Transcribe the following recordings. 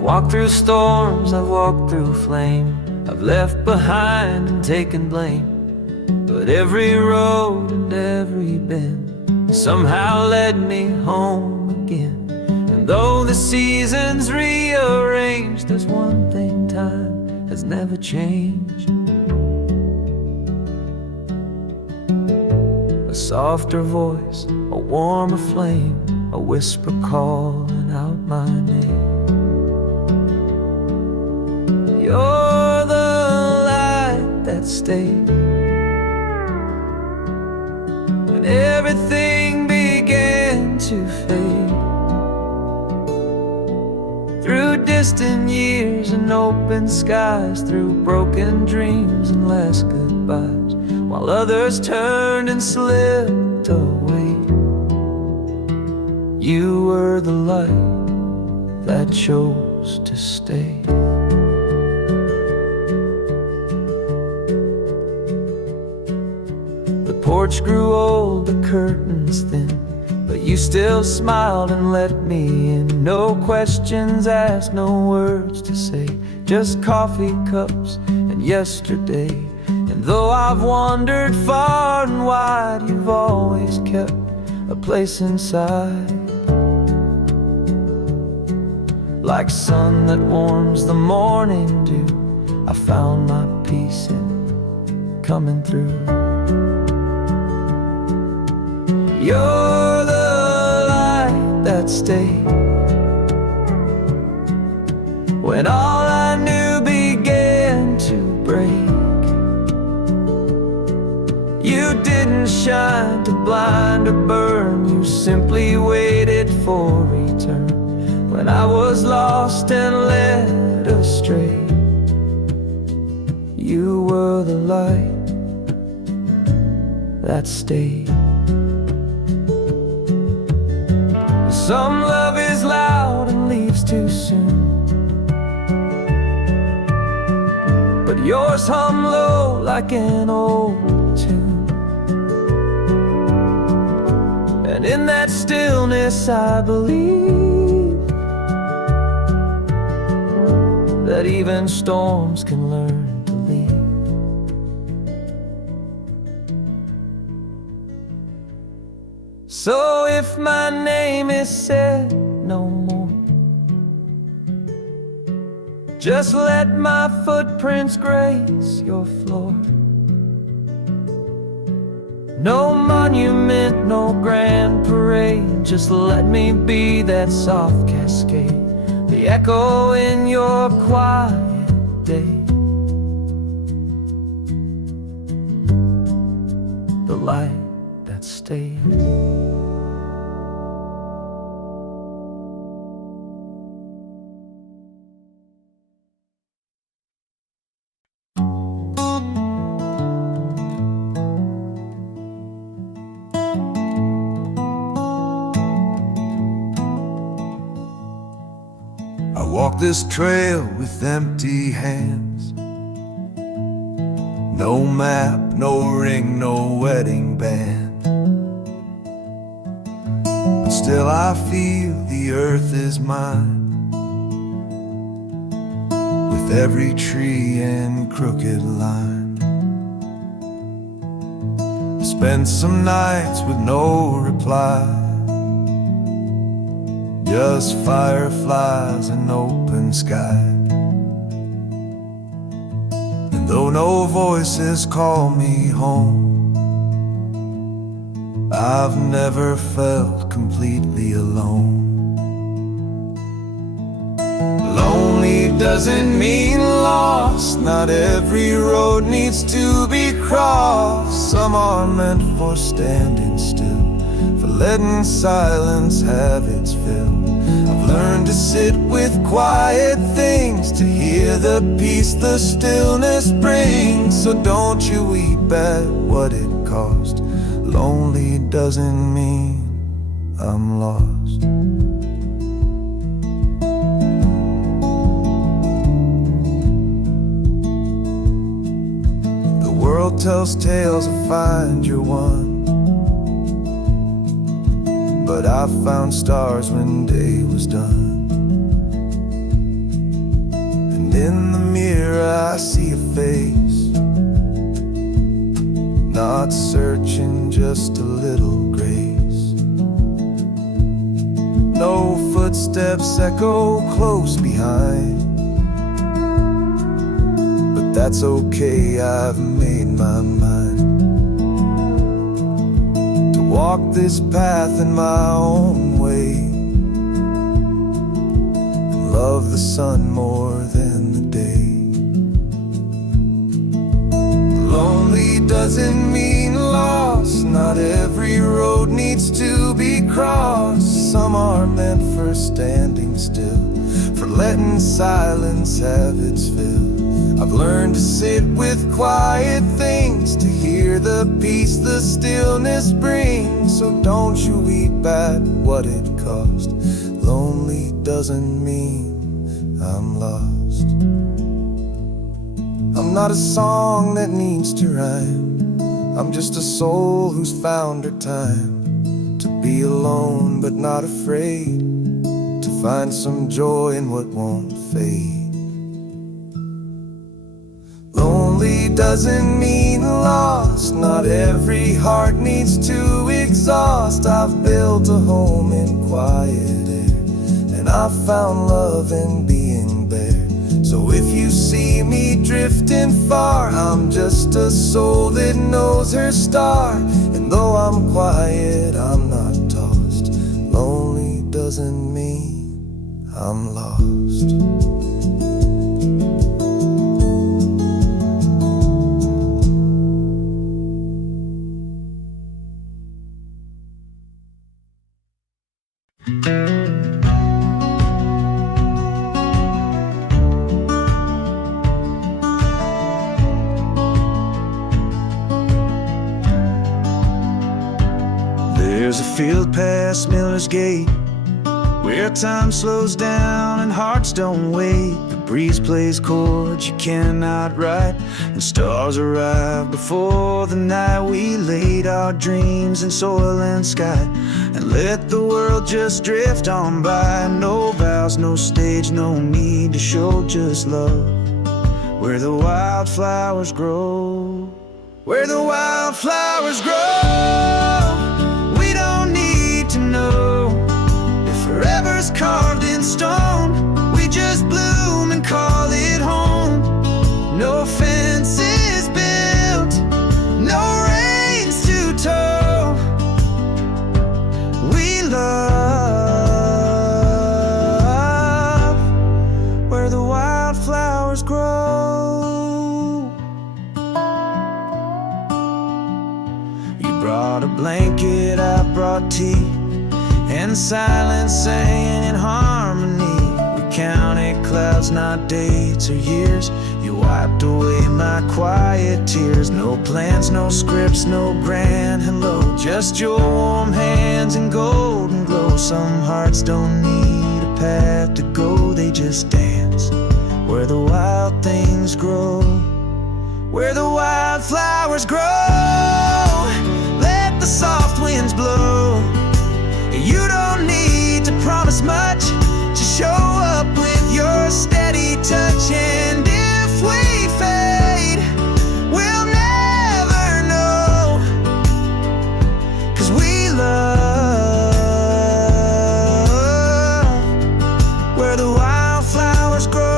I've walked through storms, I've walked through flame, I've left behind and taken blame. But every road and every bend somehow led me home again. And though the seasons rearranged, there's one thing time has never changed. A softer voice, a warmer flame, a whisper calling out my name. You're the light that stayed when everything began to fade. Through distant years and open skies, through broken dreams and last goodbyes, while others turned and slipped away, you were the light that chose to stay. The porch grew old, the curtains thin, but you still smiled and let me in. No questions asked, no words to say, just coffee cups and yesterday. And though I've wandered far and wide, you've always kept a place inside. Like sun that warms the morning dew, I found my peace in coming through. You're the light that stayed when all I knew began to break. You didn't shine to blind or burn, you simply waited for return. When I was lost and led astray, you were the light that stayed. Some love is loud and leaves too soon, but yours hum low like an old tune. And in that stillness I believe that even storms can learn to leave. So if my name is said no more, just let my footprints grace your floor. No monument, no grand parade, just let me be that soft cascade, the echo in your quiet day, the light that stayed. I walk this trail with empty hands, no map, no ring, no wedding band, but still I feel the earth is mine, with every tree and crooked line. I spent some nights with no reply, just fireflies and open sky. And though no voices call me home, I've never felt completely alone. Lonely doesn't mean lost, not every road needs to be crossed. Some are meant for standing still, for letting silence have its fill. I've learned to sit with quiet things, to hear the peace the stillness brings. So don't you weep at what it cost. Lonely doesn't mean I'm lost. The world tells tales of find your one, but I found stars when day was done. In the mirror I see a face, not searching, just a little grace. No footsteps echo close behind, but that's okay, I've made my mind to walk this path in my own way, and love the sun more than the day. Lonely doesn't mean lost, not every road needs to be crossed. Some are meant for standing still, for letting silence have its fill. I've learned to sit with quiet things, to hear the peace the stillness brings. So don't you weep at what it cost. Lonely doesn't mean I'm lost. I'm not a song that needs to rhyme, I'm just a soul who's found her time to be alone but not afraid, to find some joy in what won't fade. Lonely doesn't mean lost, not every heart needs to exhaust. I've built a home in quiet air, and I've found love in being bare. So if you see me drifting far, I'm just a soul that knows her star. And though I'm quiet, I'm not tossed. Lonely doesn't mean I'm lost. There's a field past Miller's Gate, where time slows down and hearts don't wait. The breeze plays chords you cannot write, and stars arrive before the night. We laid our dreams in soil and sky, and let the world just drift on by. No vows, no stage, no need to show, just love. Where the wildflowers grow, where the wildflowers grow. We don't need to know if forever's carved in stone. We just bloom and call it home. No fences built, no reins to tow. We love where the wildflowers grow. You brought a blanket, I brought tea, and silence sang in harmony. We counted clouds, not dates or years. You wiped away my quiet tears. No plans, no scripts, no grand hello, just your warm hands and golden glow. Some hearts don't need a path to go, they just dance where the wild things grow, where the wildflowers grow. Let the soft winds blow. You don't need to promise much, just show up with your steady touch. And if we fade, we'll never know, 'cause we love where the wildflowers grow.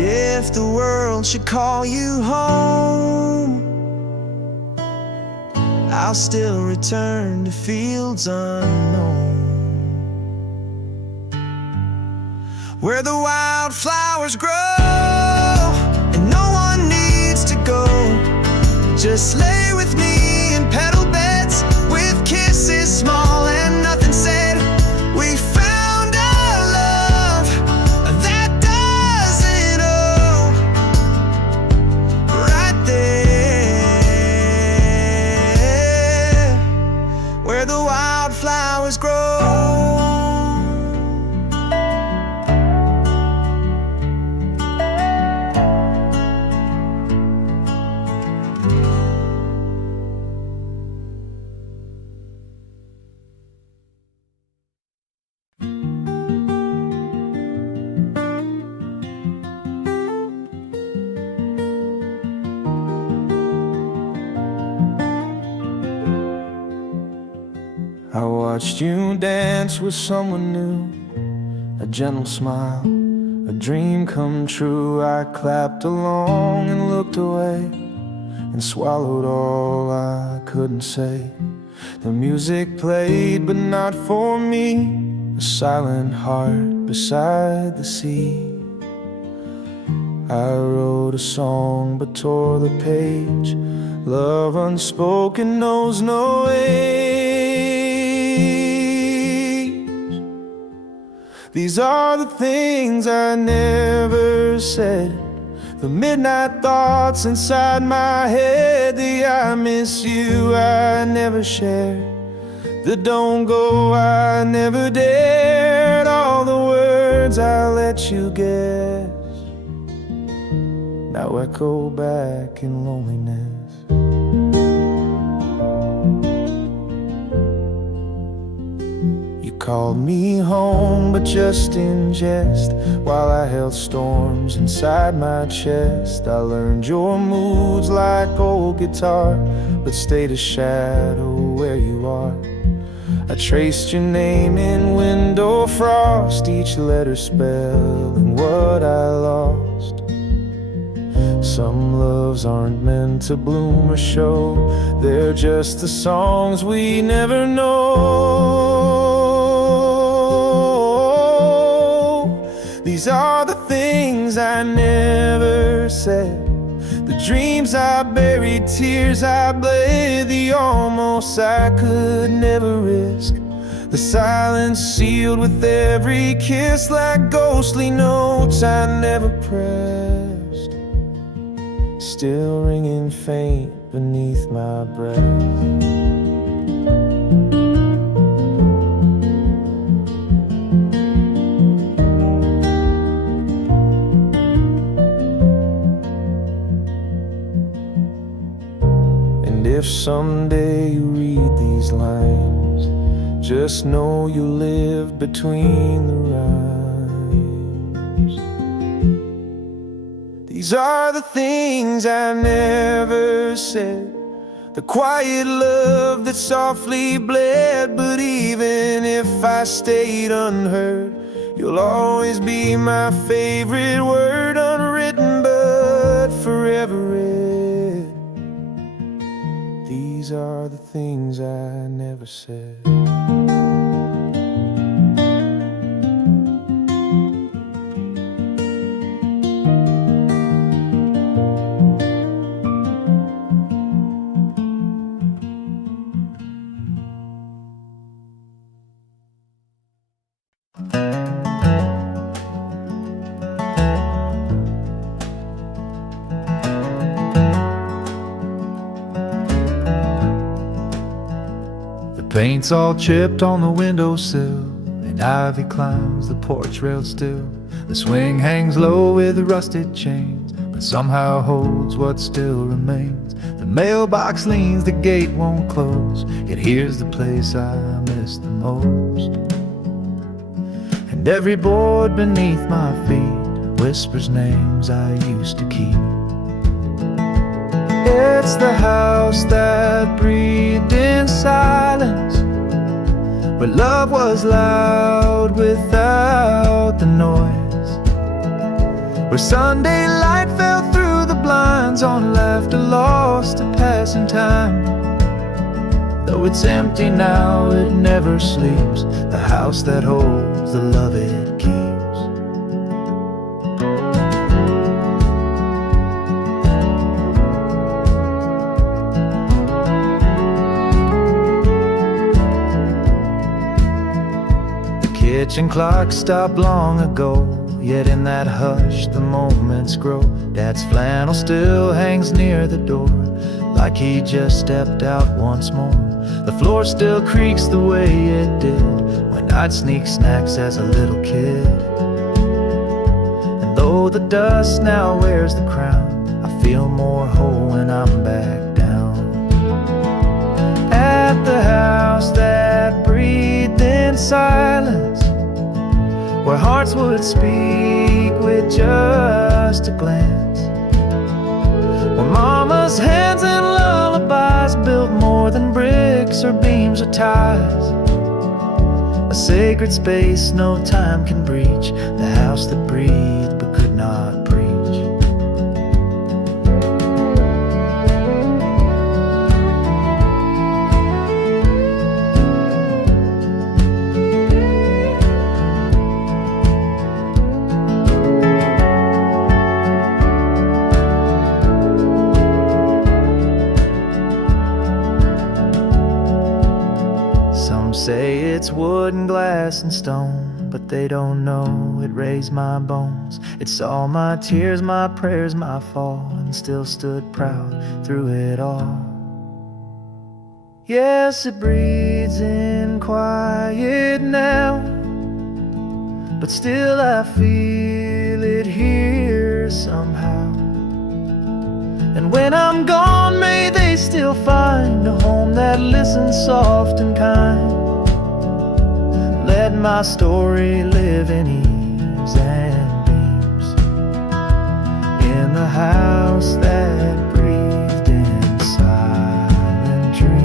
If the world should call you home, I'll still return to fields unknown, where the wildflowers grow. And no one needs to go, just lay with me in petal beds, with kisses small and nothing said. We found a love that doesn't owe, right there watched you dance with someone new, a gentle smile, a dream come true. I clapped along and looked away and swallowed all I couldn't say. The music played, but not for me, a silent heart beside the sea. I wrote a song but tore the page. Love unspoken knows no age. These are the things I never said, the midnight thoughts inside my head, the I miss you I never shared, the don't go I never dared, all the words I let you guess now echo back in loneliness. You called me home, but just in jest, while I held storms inside my chest. I learned your moods like old guitar, but stayed a shadow where you are. I traced your name in window frost, each letter spelling what I lost. Some loves aren't meant to bloom or show, they're just the songs we never know. These are the things I never said, the dreams I buried, tears I bled, the almost I could never risk, the silence sealed with every kiss, like ghostly notes I never pressed, still ringing faint beneath my breath. And if someday you read these lines, just know you live between the rhymes. These are the things I never said, the quiet love that softly bled. But even if I stayed unheard, you'll always be my favorite word, unwritten but forever read. These are the things I never said. Paint's all chipped on the windowsill, and ivy climbs the porch rail still. The swing hangs low with rusted chains, but somehow holds what still remains. The mailbox leans, the gate won't close, yet here's the place I miss the most. And every board beneath my feet whispers names I used to keep. It's the house that breathed in silence, where love was loud without the noise, where Sunday light fell through the blinds on laughter lost to passing time. Though it's empty now, it never sleeps, the house that holds the love it keeps. Kitchen clock stopped long ago, yet in that hush the moments grow. Dad's flannel still hangs near the door, like he just stepped out once more. The floor still creaks the way it did when I'd sneak snacks as a little kid. And though the dust now wears the crown, I feel more whole when I'm back down at the house that breathed in silence, where hearts would speak with just a glance, where mama's hands and lullabies built more than bricks or beams or ties, sacred space no time can breach, the house that breathed but could not preach. Some say it's wood and glass and stone, but they don't know it raised my bones. It saw my tears, my prayers, my fall, and still stood proud through it all. Yes, it breathes in quiet now, but still I feel it here somehow. And when I'm gone, may they still find a home that listens soft and kind. Let my story live in eaves and beams, in the house that breathed in silent dreams.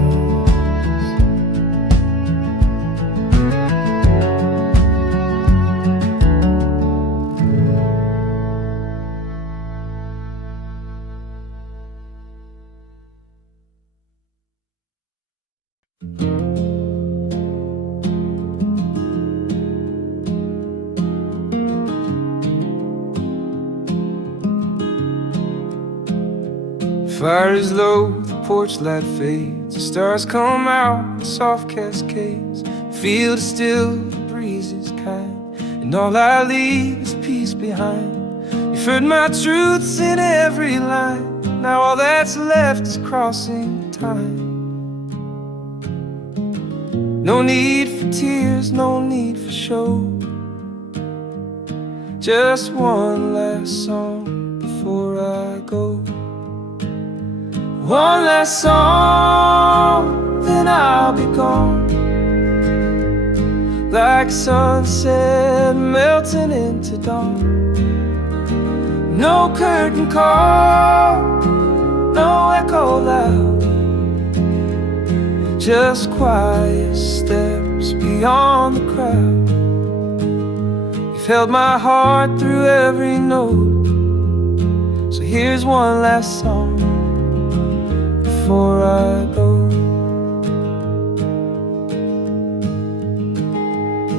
Fire is low, the porch light fades, the stars come out in soft cascades. The field is still, the breeze is kind, and all I leave is peace behind. You've heard my truths in every line, now all that's left is crossing time. No need for tears, no need for show, just one last song before I go. One last song, then I'll be gone, like sunset melting into dawn. No curtain call, no echo loud, just quiet steps beyond the crowd. You've held my heart through every note, so here's one last song before I go.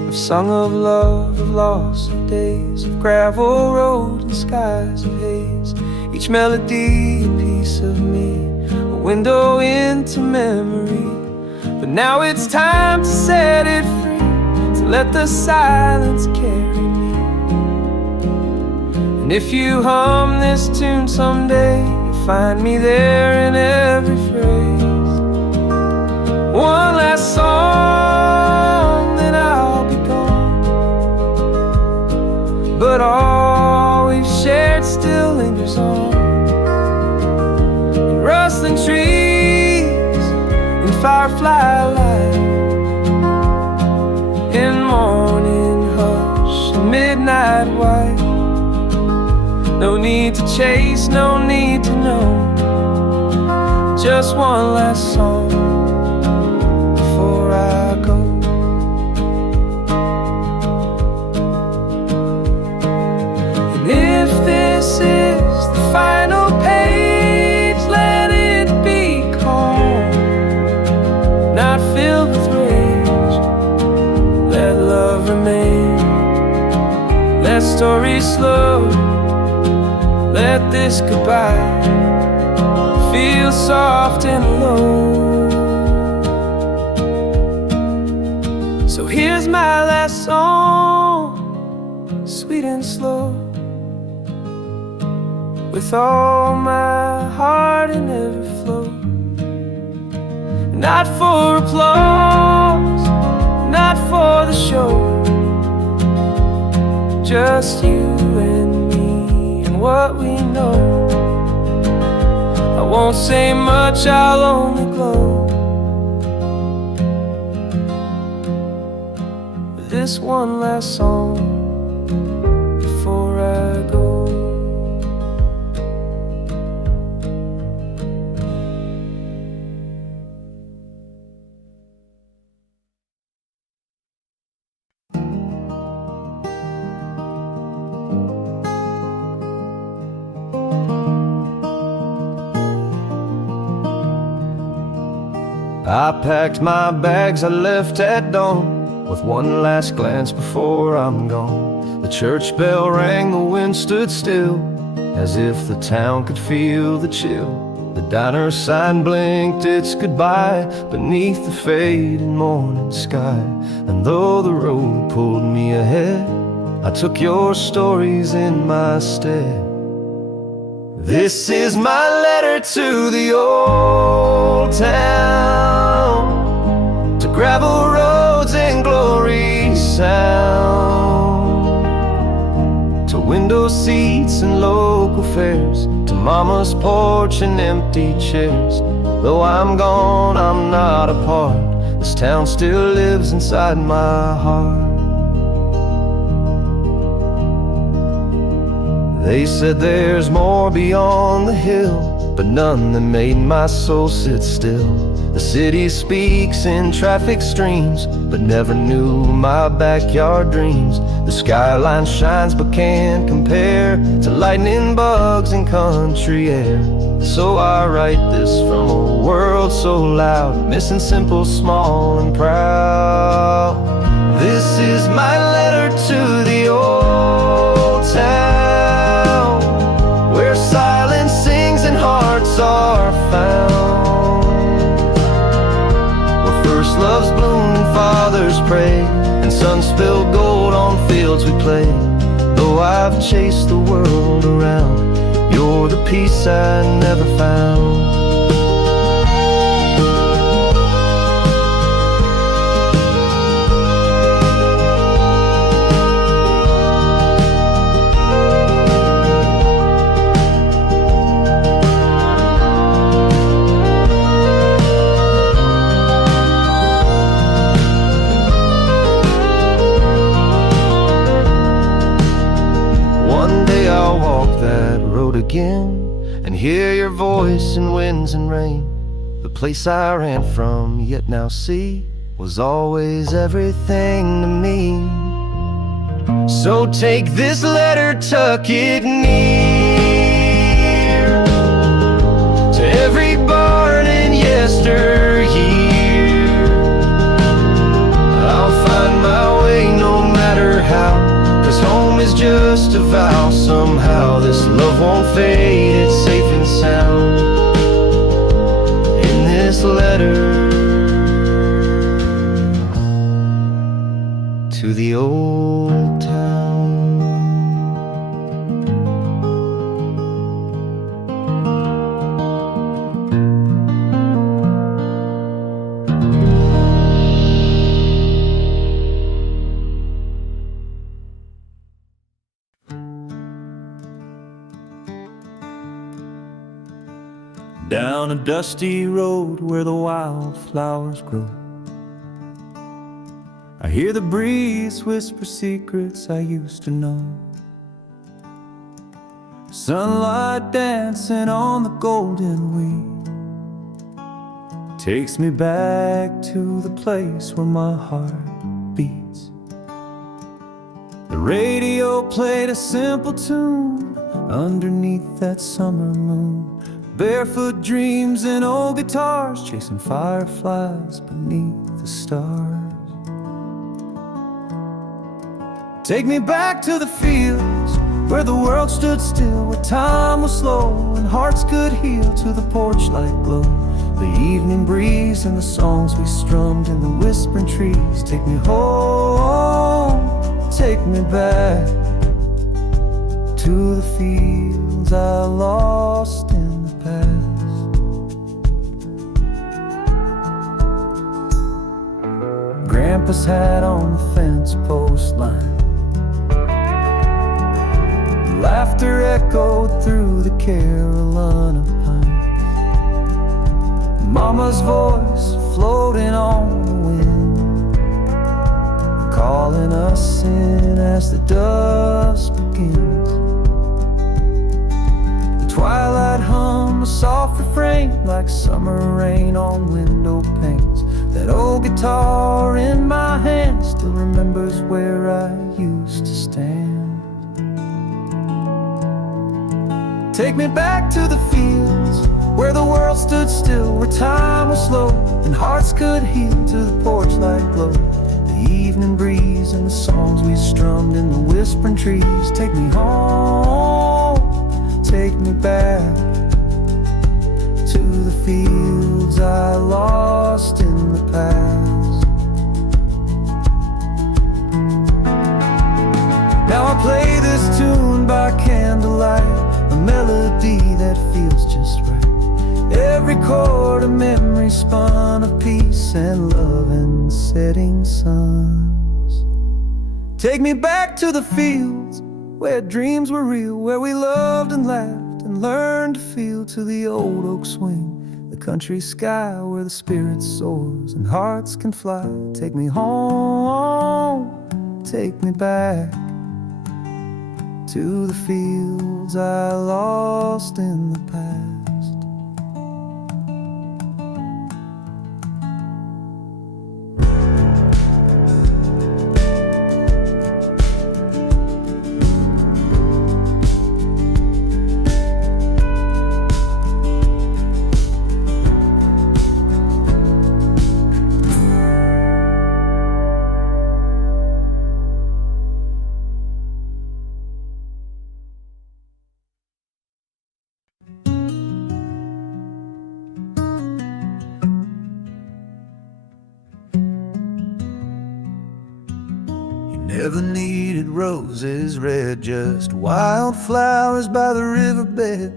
I've sung of love, of loss, of days, of gravel road and skies of haze. Each melody a piece of me, a window into memory. But now it's time to set it free, to let the silence carry me. And if you hum this tune someday, find me there in every phrase. One last song, then I'll be gone, but all we've shared still lingers on, in rustling trees, in firefly light, in morning hush, and midnight white. No need to chase, no need to know, just one last song before I go. And if this is the final page, let it be calm, not filled with rage. Let love remain, let stories slow, let this goodbye feel soft and low. So here's my last song, sweet and slow, with all my heart in every flow. Not for applause, not for the show, just you and me and what we know. I won't say much, I'll only glow with this one last song before I go. I packed my bags, I left at dawn, with one last glance before I'm gone. The church bell rang, the wind stood still, as if the town could feel the chill. The diner sign blinked its goodbye beneath the fading morning sky. And though the road pulled me ahead, I took your stories in my stead. This is my letter to the old town, to gravel roads and glory sound, to window seats and local fairs, to mama's porch and empty chairs. Though I'm gone, I'm not apart. This town still lives inside my heart. They said there's more beyond the hill, but none that made my soul sit still. The city speaks in traffic streams, but never knew my backyard dreams. The skyline shines but can't compare to lightning bugs and country air. So I write this from a world so loud, missing simple, small and proud. This is my letter to the old town, where silence sings and hearts are found, where first loves bloom and fathers pray, and sun spilled gold on fields we play. Though I've chased the world around, you're the peace I never found. I'll walk that road again and hear your voice in winds and rain. The place I ran from yet now see was always everything to me. So take this letter, tuck it near to every barn in yesteryear. I'll find my way no matter how, 'cause home is just a vow. Somehow this love won't fade, it's safe and sound in this letter to the old town. Down a dusty road where the wildflowers grow, I hear the breeze whisper secrets I used to know. Sunlight dancing on the golden wing takes me back to the place where my heart beats. The radio played a simple tune underneath that summer moon. Barefoot dreams and old guitars chasing fireflies beneath the stars. Take me back to the fields where the world stood still, where time was slow and hearts could heal, to the porch light glow, the evening breeze and the songs we strummed in the whispering trees. Take me home, take me back to the fields I lost in the past. Grandpa's hat on the fence post line, laughter echoed through the Carolina pines. Mama's voice floating on the wind, calling us in as the dusk begins. The twilight hum, a soft refrain like summer rain on window panes. That old guitar in my hand still remembers where I used to stand. Take me back to the fields where the world stood still, where time was slow, and hearts could heal to the porch light glow. The evening breeze and the songs we strummed in the whispering trees. Take me home, take me back to the fields I lost in the past. Now I play this tune by candlelight, a melody that feels just right. Every chord a memory spun of peace and love and setting suns. Take me back to the fields where dreams were real, where we loved and laughed and learned to feel, to the old oak swing, the country sky where the spirit soars and hearts can fly. Take me home, take me back to the fields I lost in the past. Never needed roses red, just wildflowers by the riverbed.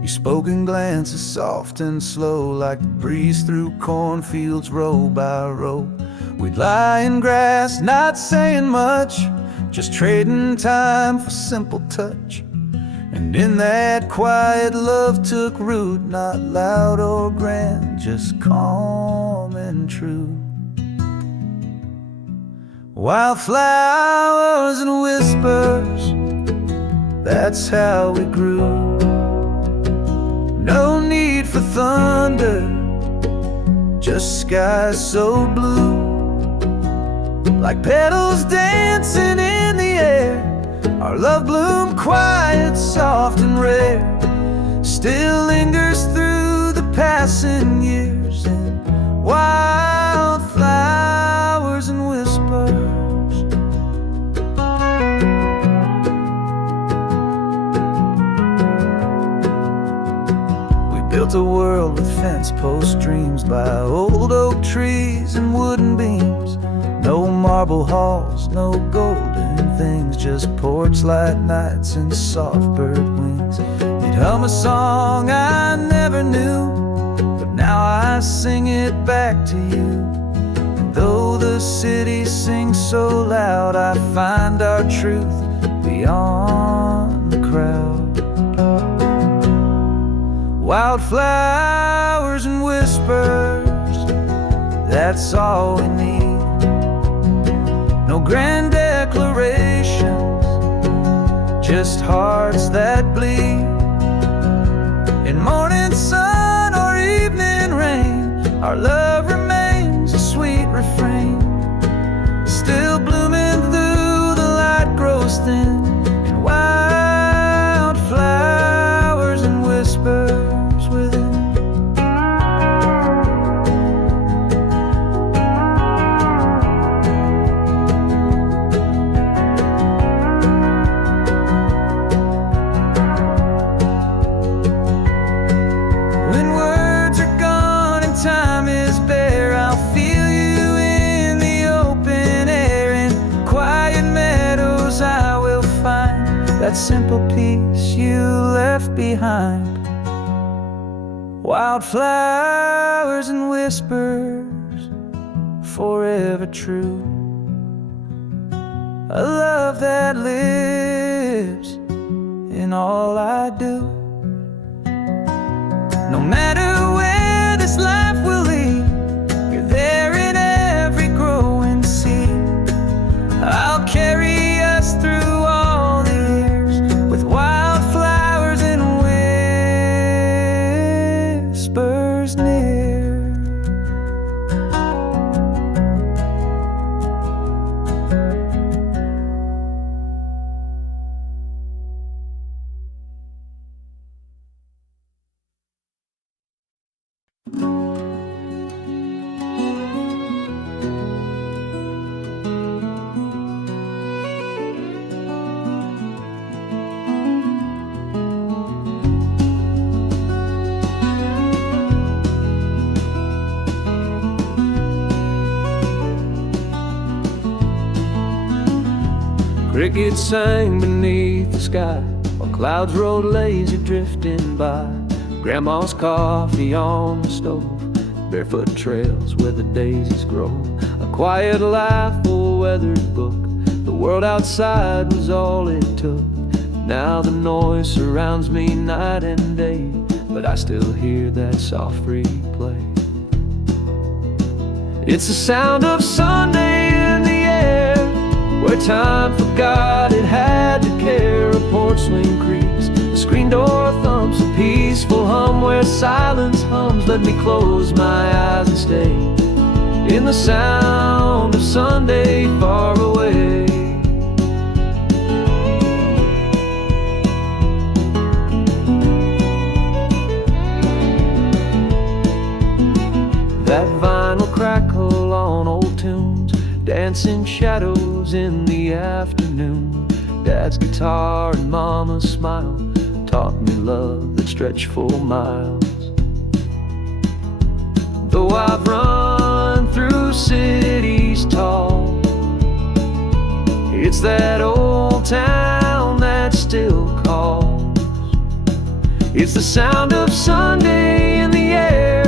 Your spoken glances soft and slow, like the breeze through cornfields row by row. We'd lie in grass, not saying much, just trading time for simple touch. And in that quiet love took root, not loud or grand, just calm and true. Wildflowers and whispers, that's how we grew. No need for thunder, just skies so blue. Like petals dancing in the air, our love bloomed quiet, soft and rare. Still lingers through the passing years in wildflowers and whispers. Built a world with fence post dreams by old oak trees and wooden beams. No marble halls, no golden things, just porch light nights and soft bird wings. You'd hum a song I never knew, but now I sing it back to you. And though the city sings so loud, I find our truth beyond the crowd. Wildflowers and whispers, that's all we need. No grand declarations, just hearts that bleed. In morning sun or evening rain, our love remains a sweet refrain. Still blooming through the light grows thin, and wildflowers and whispers. That simple peace you left behind. Wildflowers and whispers, forever true. A love that lives in all I do. No matter where this life will lead, you're there in every growing seed. I'll carry us through all the years with wildflowers and whispers near. Crickets sang beneath the sky while clouds rolled lazy drifting by. Grandma's coffee on the stove, barefoot trails where the daisies grow. A quiet laugh, a weathered book. The world outside was all it took. Now the noise surrounds me night and day, but I still hear that soft replay. It's the sound of Sunday in the air, where time forgot it had to care. A porch swing creaks, the screen door thumps, a peaceful hum where silence hums. Let me close my eyes and stay in the sound of Sunday far away. That vinyl crackle on old tunes, dancing shadows in the afternoon. Dad's guitar and Mama's smile taught me love that stretched for miles. Though I've run through cities tall, it's that old town that still calls. It's the sound of Sunday in the air,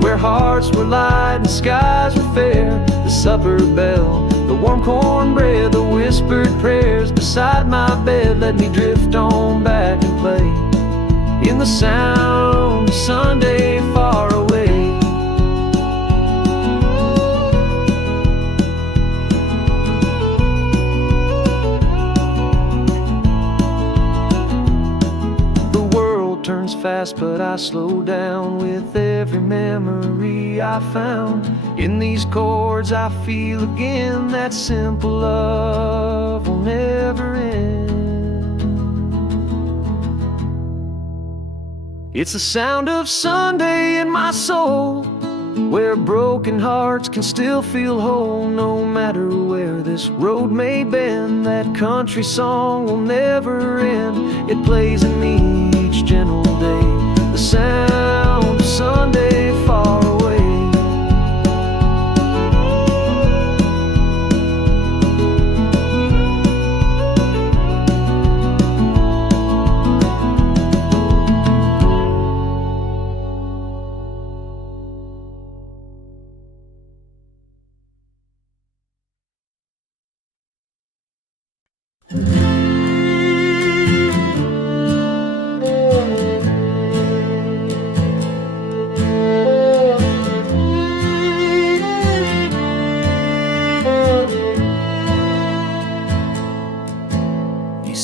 where hearts were light and skies were fair. The supper bell, the warm cornbread, the whispered prayers beside my bed. Let me drift on back and play in the sound of Sunday far away. The world turns fast, but I slow down with every memory I found. In these chords I feel again that simple love will never end. It's the sound of Sunday in my soul, where broken hearts can still feel whole. No matter where this road may bend, that country song will never end. It plays in me each gentle day, the sound of Sunday far away.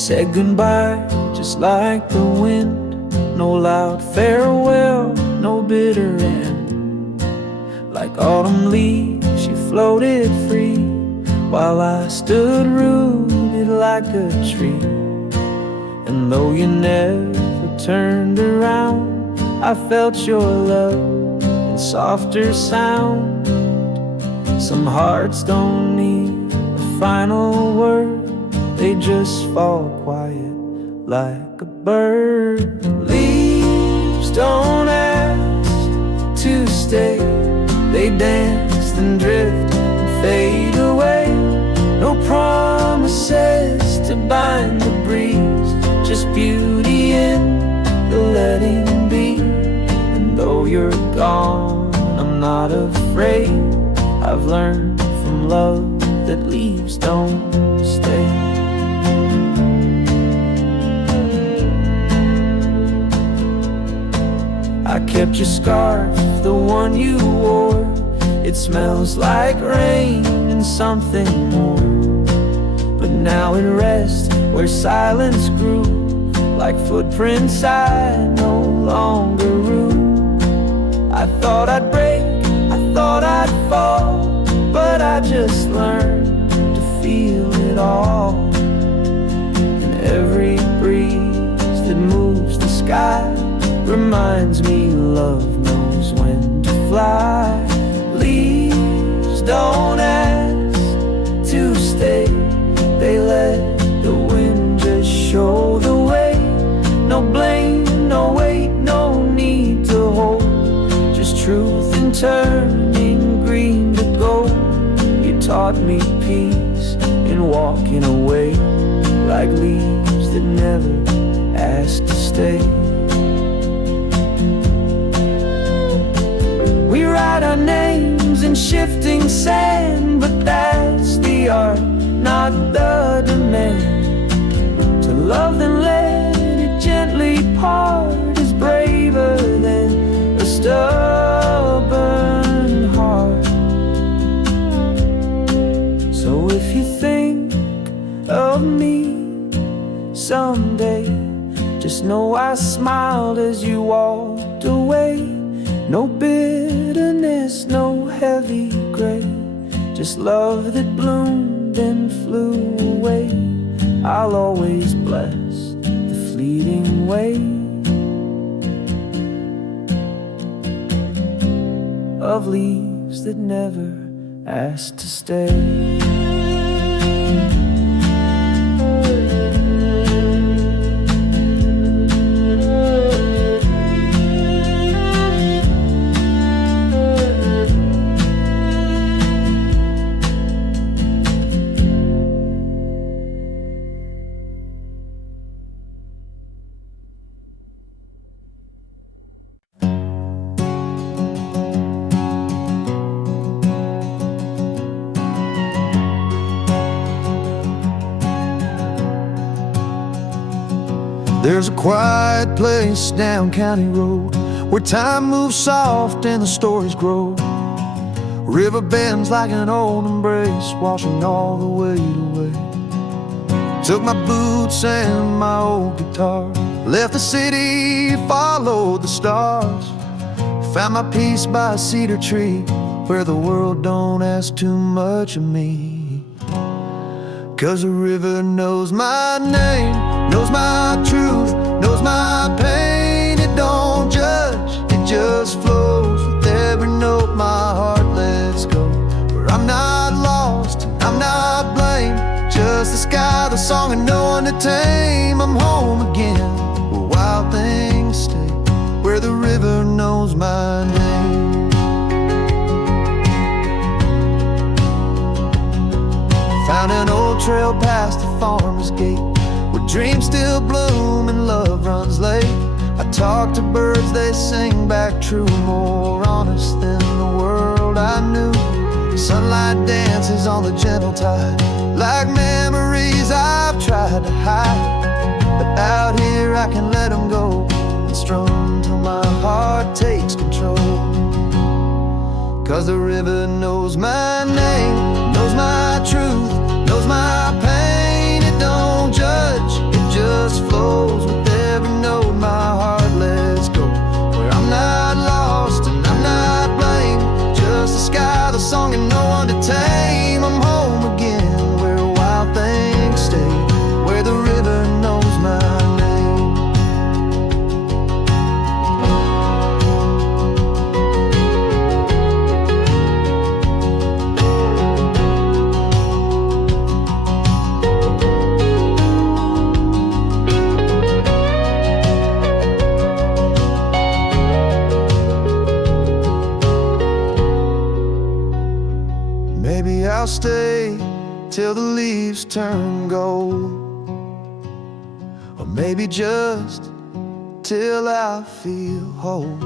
Said goodbye just like the wind, no loud farewell, no bitter end. Like autumn leaves she floated free, while I stood rooted like a tree. And though you never turned around, I felt your love in softer sound. Some hearts don't need a final word, they just fall quiet like a bird. Leaves don't ask to stay, they dance and drift and fade away. No promises to bind the breeze, just beauty in the letting be. And though you're gone, I'm not afraid. I've learned from love that leaves don't stay. I kept your scarf, the one you wore. It smells like rain and something more. But now it rests where silence grew, like footprints I no longer rue. I thought I'd break, I thought I'd fall, but I just learned to feel it all. And every breeze that moves the sky reminds me love knows when fly. Leaves don't ask to stay, they let the wind just show the way. No blame, no weight, no need to hold, just truth and turning green to gold. You taught me peace in walking away, like leaves that never asked to stay. We write our names in shifting sand, but that's the art, not the demand. To love then let it gently part is braver than a stubborn heart. So if you think of me someday, just know I smiled as you walked away. No bitterness, no heavy gray, just love that bloomed and flew away. I'll always bless the fleeting way of leaves that never asked to stay. There's a quiet place down County Road where time moves soft and the stories grow. River bends like an old embrace, washing all the weight away. Took my boots and my old guitar, left the city, followed the stars. Found my peace by a cedar tree where the world don't ask too much of me. 'Cause the river knows my name, knows my truth, knows my pain. It don't judge, it just flows with every note my heart lets go. Where I'm not lost, I'm not blamed, just the sky, the song, and no one to tame. I'm home again, where wild things stay, where the river knows my name. Found an old trail past the farmer's gate, where dreams still bloom and love runs late. I talk to birds, they sing back true, more honest than the world I knew. Sunlight dances on the gentle tide, like memories I've tried to hide. But out here I can let them go and strum till my heart takes control. 'Cause the river knows my name, knows my truth, knows my pain. It don't judge, it just flows with every note my heart lets go. Where I'm not lost and I'm not blamed, just the sky, the song, and no one to tame. I'm home again, where wild things stay, where the river knows my name. Maybe I'll stay till the leaves turn gold, or maybe just till I feel whole.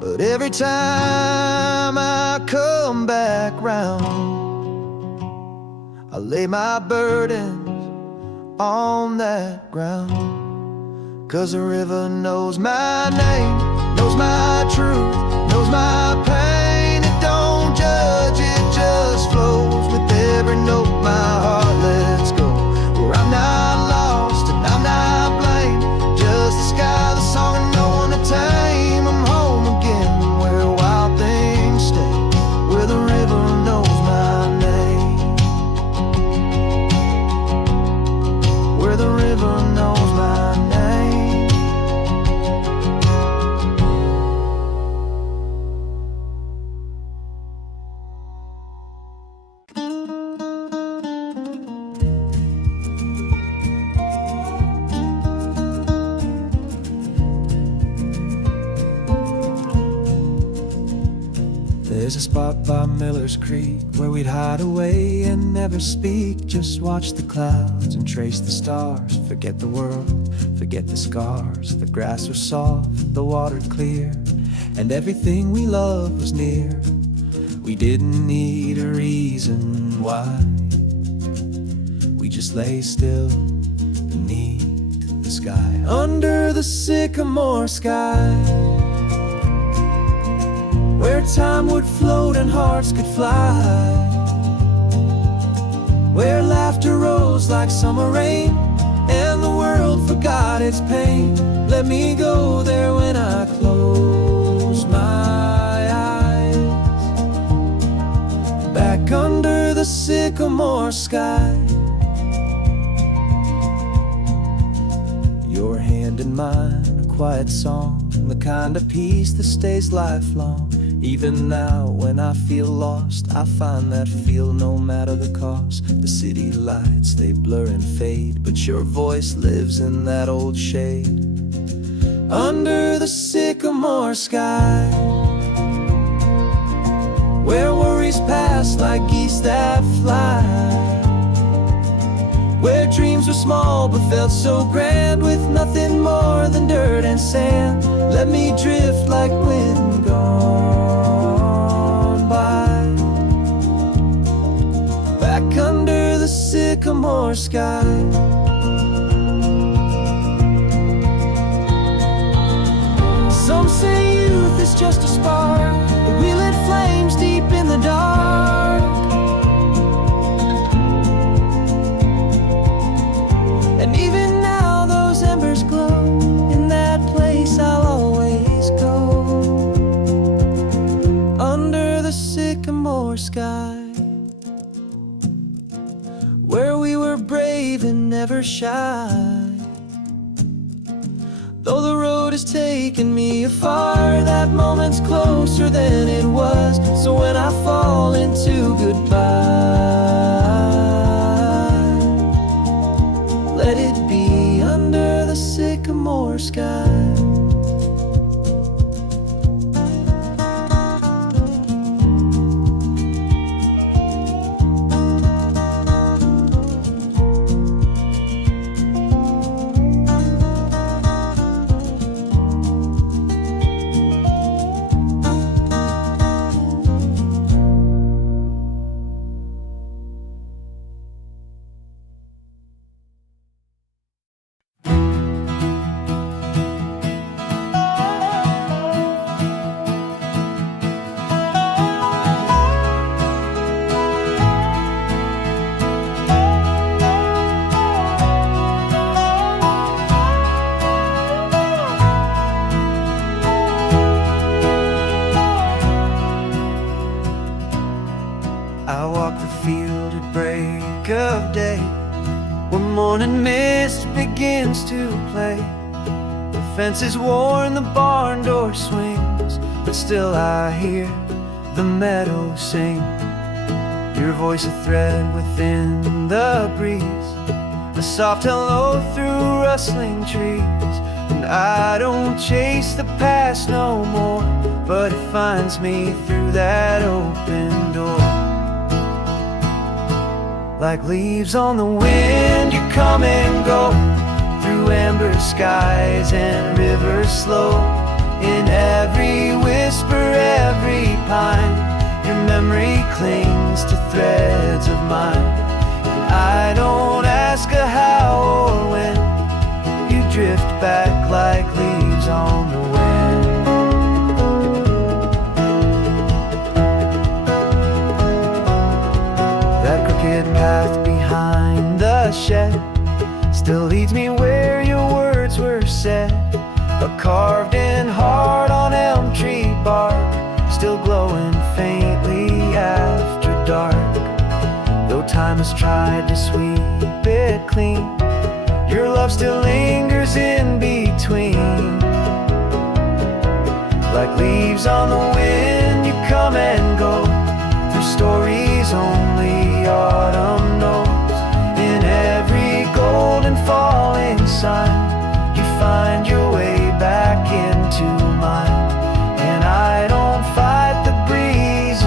But every time I come back round, I lay my burdens on that ground. 'Cause the river knows my name, knows my truth, knows my pain. It don't judge, it just flows with every note my heart lets go. Where I'm not lost and I'm not blamed, just the sky, the song, and no one to tame. I'm home again, where wild things stay, where the river knows my name, where the river knows my name. There's a spot by Miller's Creek where we'd hide away and never speak. Just watch the clouds and trace the stars. Forget the world, forget the scars. The grass was soft, the water clear, and everything we loved was near. We didn't need a reason why. We just lay still beneath the sky, under the sycamore sky, where time would float and hearts could fly, where laughter rose like summer rain and the world forgot its pain. Let me go there when I close my eyes, back under the sycamore sky. Your hand in mine, a quiet song, the kind of peace that stays lifelong. Even now when I feel lost, I find that feel no matter the cost. The city lights, they blur and fade, but your voice lives in that old shade, under the sycamore sky, where worries pass like geese that fly, where dreams were small but felt so grand, with nothing more than dirt and sand. Let me drift like wind gone by, back under the sycamore sky. Some say youth is just a spark, but we lit flames deep in the dark. And even now those embers glow, in that place I'll always go, under the sycamore sky, where we were brave and never shy. Though the road has taken me afar, that moment's closer than it was. So when I fall into goodbye, let it be under the sycamore sky. I walk the field at break of day, where morning mist begins to play. The fence is worn, the barn door swings, but still I hear the meadow sing. Your voice a thread within the breeze, a soft hello through rustling trees. And I don't chase the past no more, but it finds me through that open door. Like leaves on the wind, you come and go, through amber skies and rivers slow. In every whisper, every pine, your memory clings to threads of mine. And I don't ask a how or when, you drift back like leaves on the wind. Path behind the shed still leads me where your words were said. A carved in heart on elm tree bark, still glowing faintly after dark. Though time has tried to sweep it clean, your love still lingers in between. Like leaves on the wind, you come and go, through stories only autumn knows. In every golden falling sun, you find your way back into mine. And I don't fight the breeze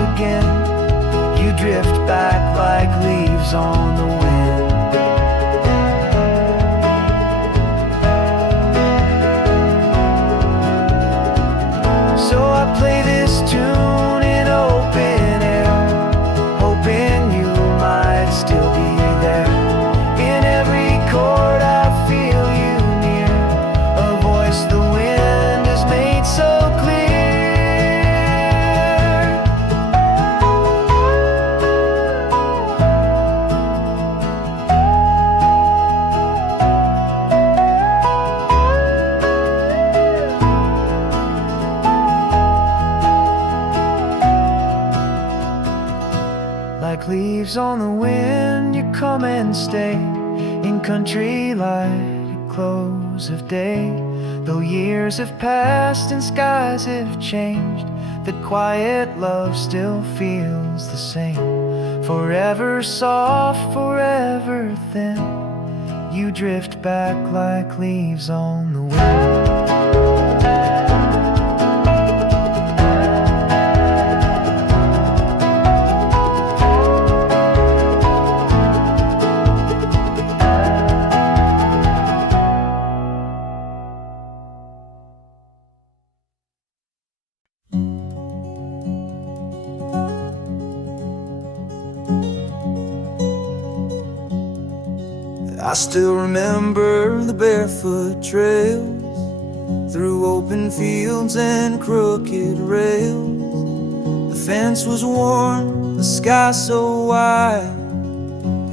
leaves on the wind, you come and stay in country light at close of day. Though years have passed and skies have changed, that quiet love still feels the same. Forever soft, forever thin, you drift back like leaves on the wind. I still remember the barefoot trails through open fields and crooked rails. The fence was warm, the sky so wide,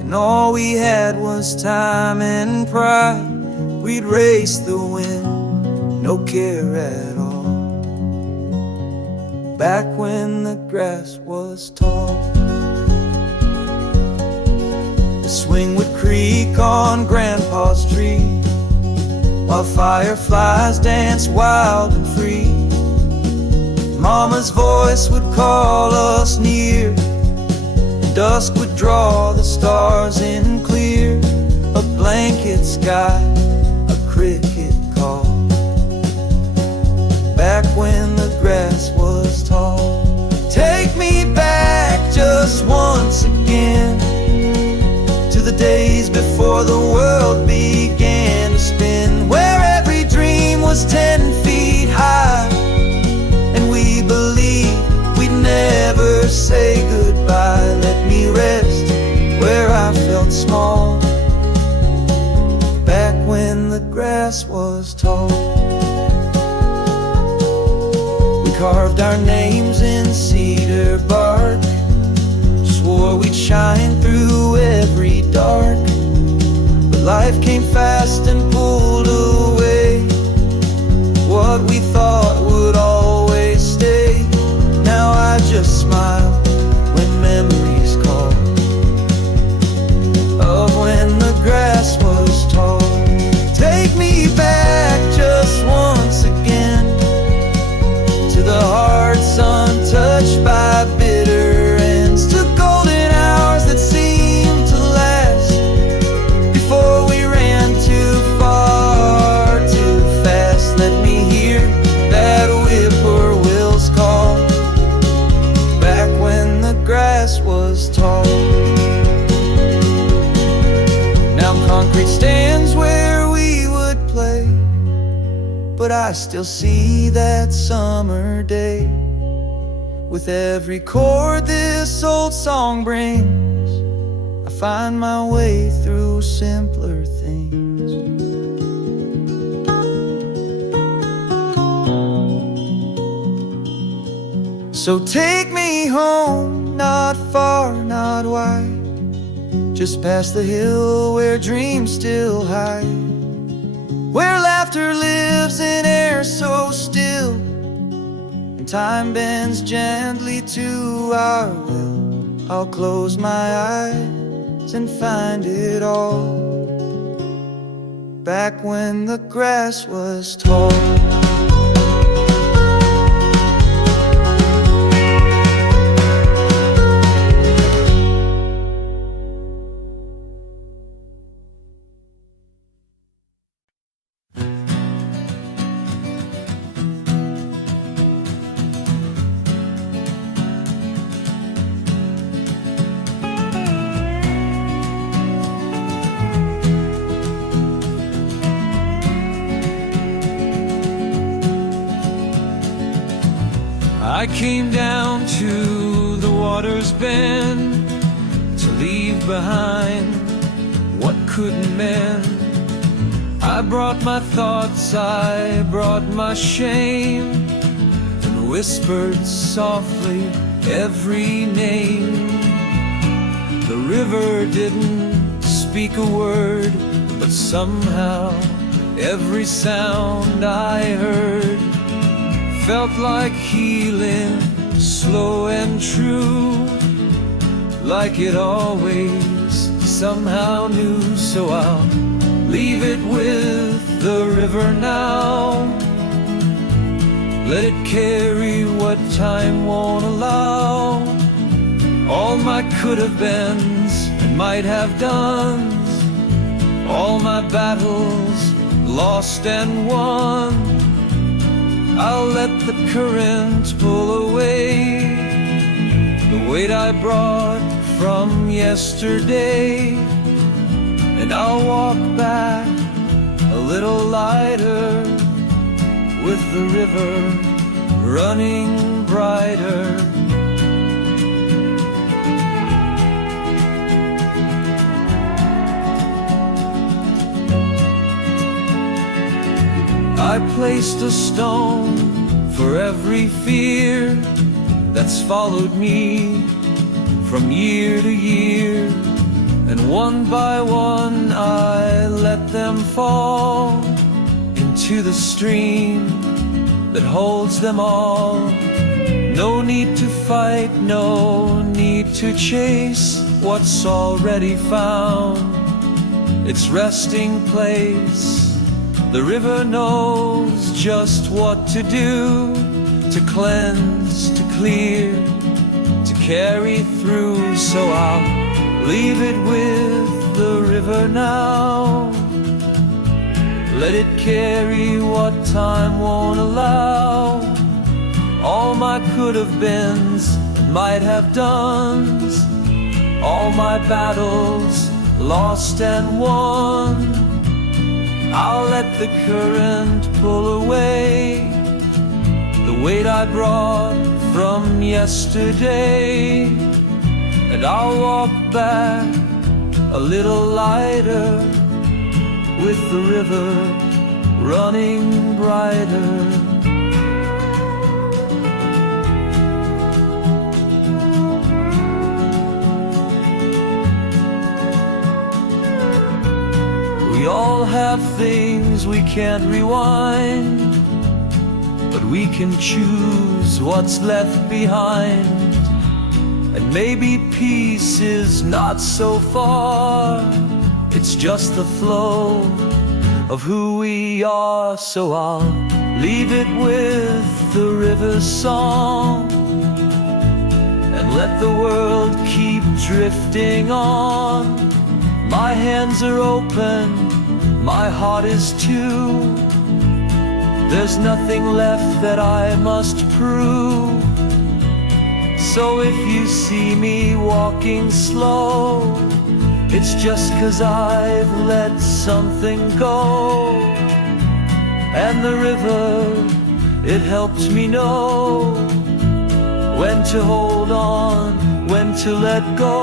and all we had was time and pride. We'd race the wind, no care at all, back when the grass was tall. The swing would creak on Grandpa's tree, while fireflies danced wild and free. Mama's voice would call us near, and dusk would draw the stars in clear. A blanket sky, a cricket call, back when the grass was tall. Take me back just once again to the days before the world began to spin, where every dream was 10 feet high, and we believed we'd never say goodbye. Let me rest where I felt small, back when the grass was tall. We carved our names in cedar bark, swore we'd shine through every dark, but life came fast and pulled away what we thought would always stay. Now I just smile when memories call of when the grass was tall. Take me back just once again to the hearts untouched by bitter ends, to golden hours that seemed to last before we ran too far, too fast. Let me hear that whippoorwill's call, back when the grass was tall. Now concrete stands where we would play, but I still see that summer day. With every chord this old song brings, I find my way through simpler things. So take me home, not far, not wide, just past the hill where dreams still hide, where laughter lives in air so still, and time bends gently to our will. I'll close my eyes and find it all, back when the grass was tall. I came down to the water's bend to leave behind what couldn't mend. I brought my thoughts, I brought my shame, and whispered softly every name. The river didn't speak a word, but somehow every sound I heard felt like healing, slow and true, like it always somehow knew. So I'll leave it with the river now. Let it carry what time won't allow. All my could have beens and might have dones, all my battles lost and won. I'll let the current pull away the weight I brought from yesterday, and I'll walk back a little lighter, with the river running brighter. I placed a stone for every fear that's followed me from year to year, and one by one I let them fall into the stream that holds them all. No need to fight, no need to chase what's already found its resting place. The river knows just what to do, to cleanse, to clear, to carry through. So I'll leave it with the river now. Let it carry what time won't allow. All my could have beens and might have dones, all my battles lost and won. I'll let the current pull away the weight I brought from yesterday, and I'll walk back a little lighter, with the river running brighter. We all have things we can't rewind, but we can choose what's left behind. And maybe peace is not so far, it's just the flow of who we are. So I'll leave it with the river's song, and let the world keep drifting on. My hands are open, my heart is too. There's nothing left that I must prove. So if you see me walking slow, it's just 'cause I've let something go. And the river, it helps me know when to hold on, when to let go.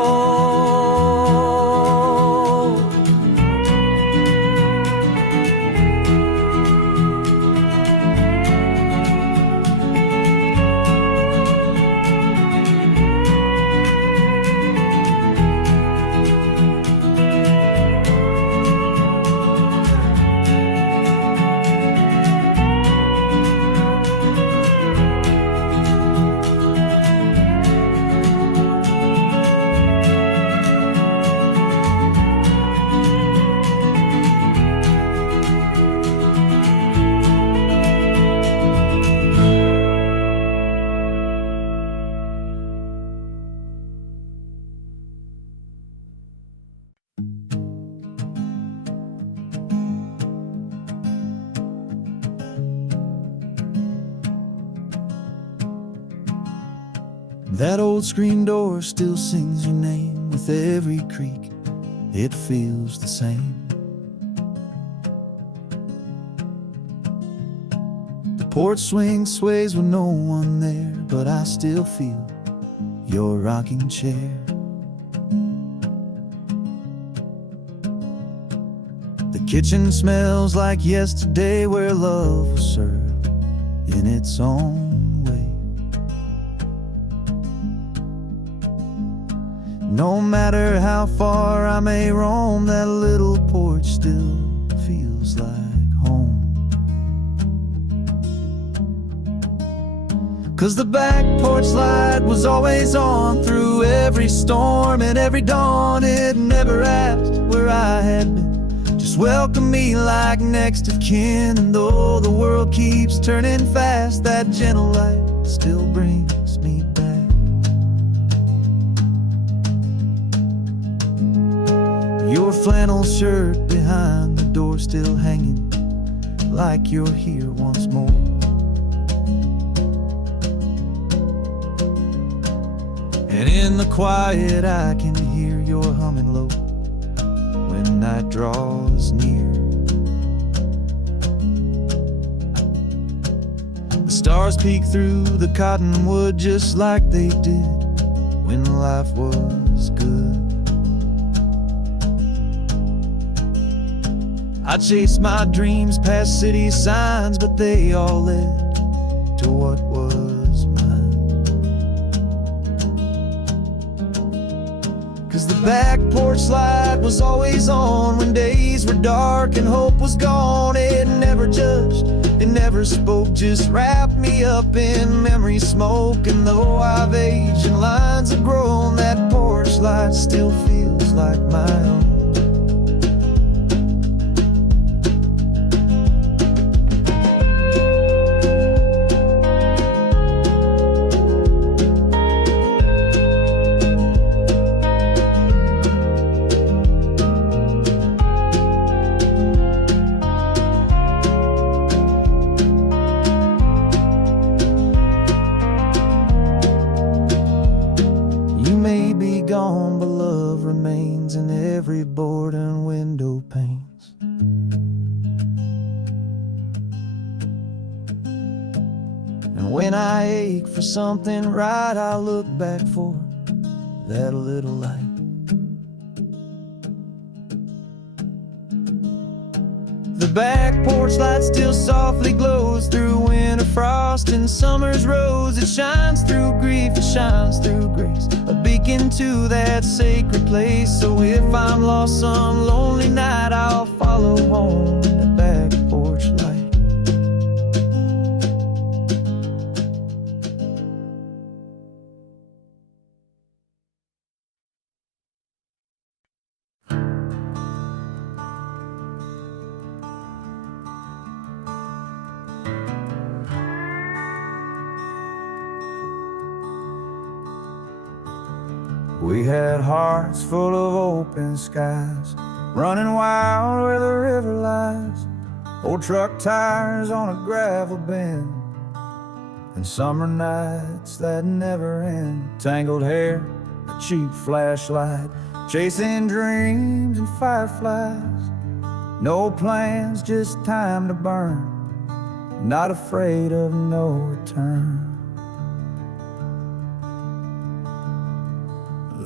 That old screen door still sings your name. With every creak, it feels the same. The porch swing sways with no one there, but I still feel your rocking chair. The kitchen smells like yesterday, where love was served in its own way. No matter how far I may roam, that little porch still feels like home. 'Cause the back porch light was always on through every storm and every dawn. It never asked where I had been, just welcomed me like next of kin. And though the world keeps turning fast, that gentle light still brings me back. Your flannel shirt behind the door still hanging, like you're here once more. And in the quiet I can hear your humming low when night draws near. The stars peek through the cottonwood just like they did when life was good. I chased my dreams past city signs, but they all led to what was mine. 'Cause the back porch light was always on when days were dark and hope was gone. It never judged, it never spoke, just wrapped me up in memory smoke. And though I've aged and lines have grown, that porch light still feels like my own. Gone, but love remains in every board and window panes. And when I ache for something right, I look back for that little light. The back porch light still softly glows through winter frost and summer's rose. It shines through grief, it shines through grace, a beacon to that sacred place. So if I'm lost some lonely night, I'll follow home the back porch light. We had hearts full of open skies, running wild where the river lies, old truck tires on a gravel bend, and summer nights that never end. Tangled hair, a cheap flashlight, chasing dreams and fireflies. No plans, just time to burn, not afraid of no return.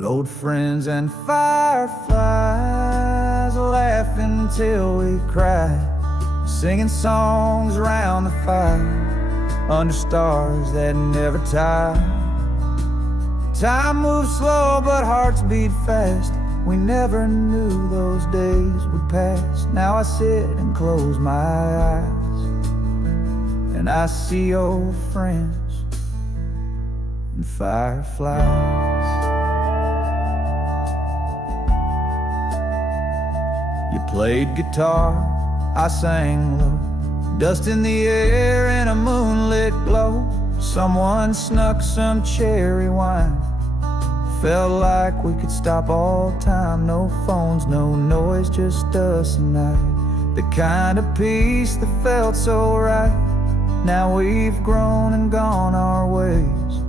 Old friends and fireflies, laughing till we cried, singing songs around the fire, under stars that never tire. Time moves slow, but hearts beat fast. We never knew those days would pass. Now I sit and close my eyes, and I see old friends and fireflies. You played guitar, I sang low, dust in the air and a moonlit glow. Someone snuck some cherry wine, felt like we could stop all time. No phones, no noise, just us and I. The kind of peace that felt so right. Now we've grown and gone our ways,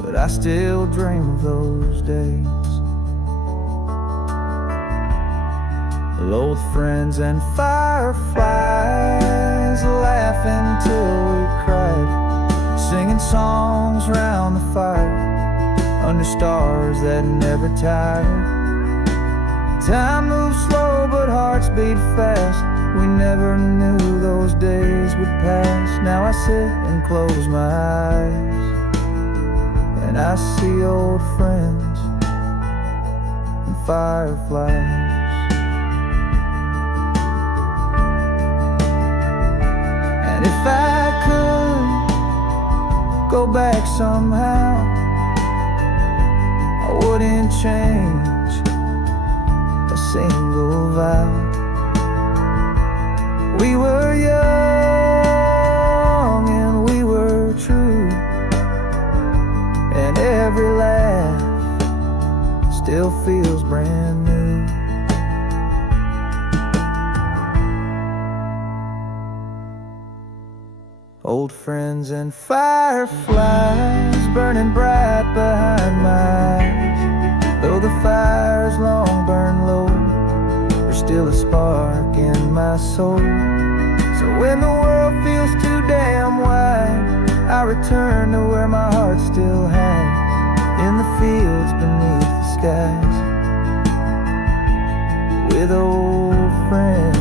but I still dream of those days. Old friends and fireflies, laughing till we cried, singing songs round the fire, under stars that never tired. Time moves slow, but hearts beat fast. We never knew those days would pass. Now I sit and close my eyes, and I see old friends and fireflies. And if I could go back somehow. I wouldn't change a single vow. We were young and we were true, and every laugh still feels brand new. Old friends and fireflies burning bright behind my eyes. Though the fire's long burned low, there's still a spark in my soul. So when the world feels too damn wide, I return to where my heart still hangs, in the fields beneath the skies, with old friends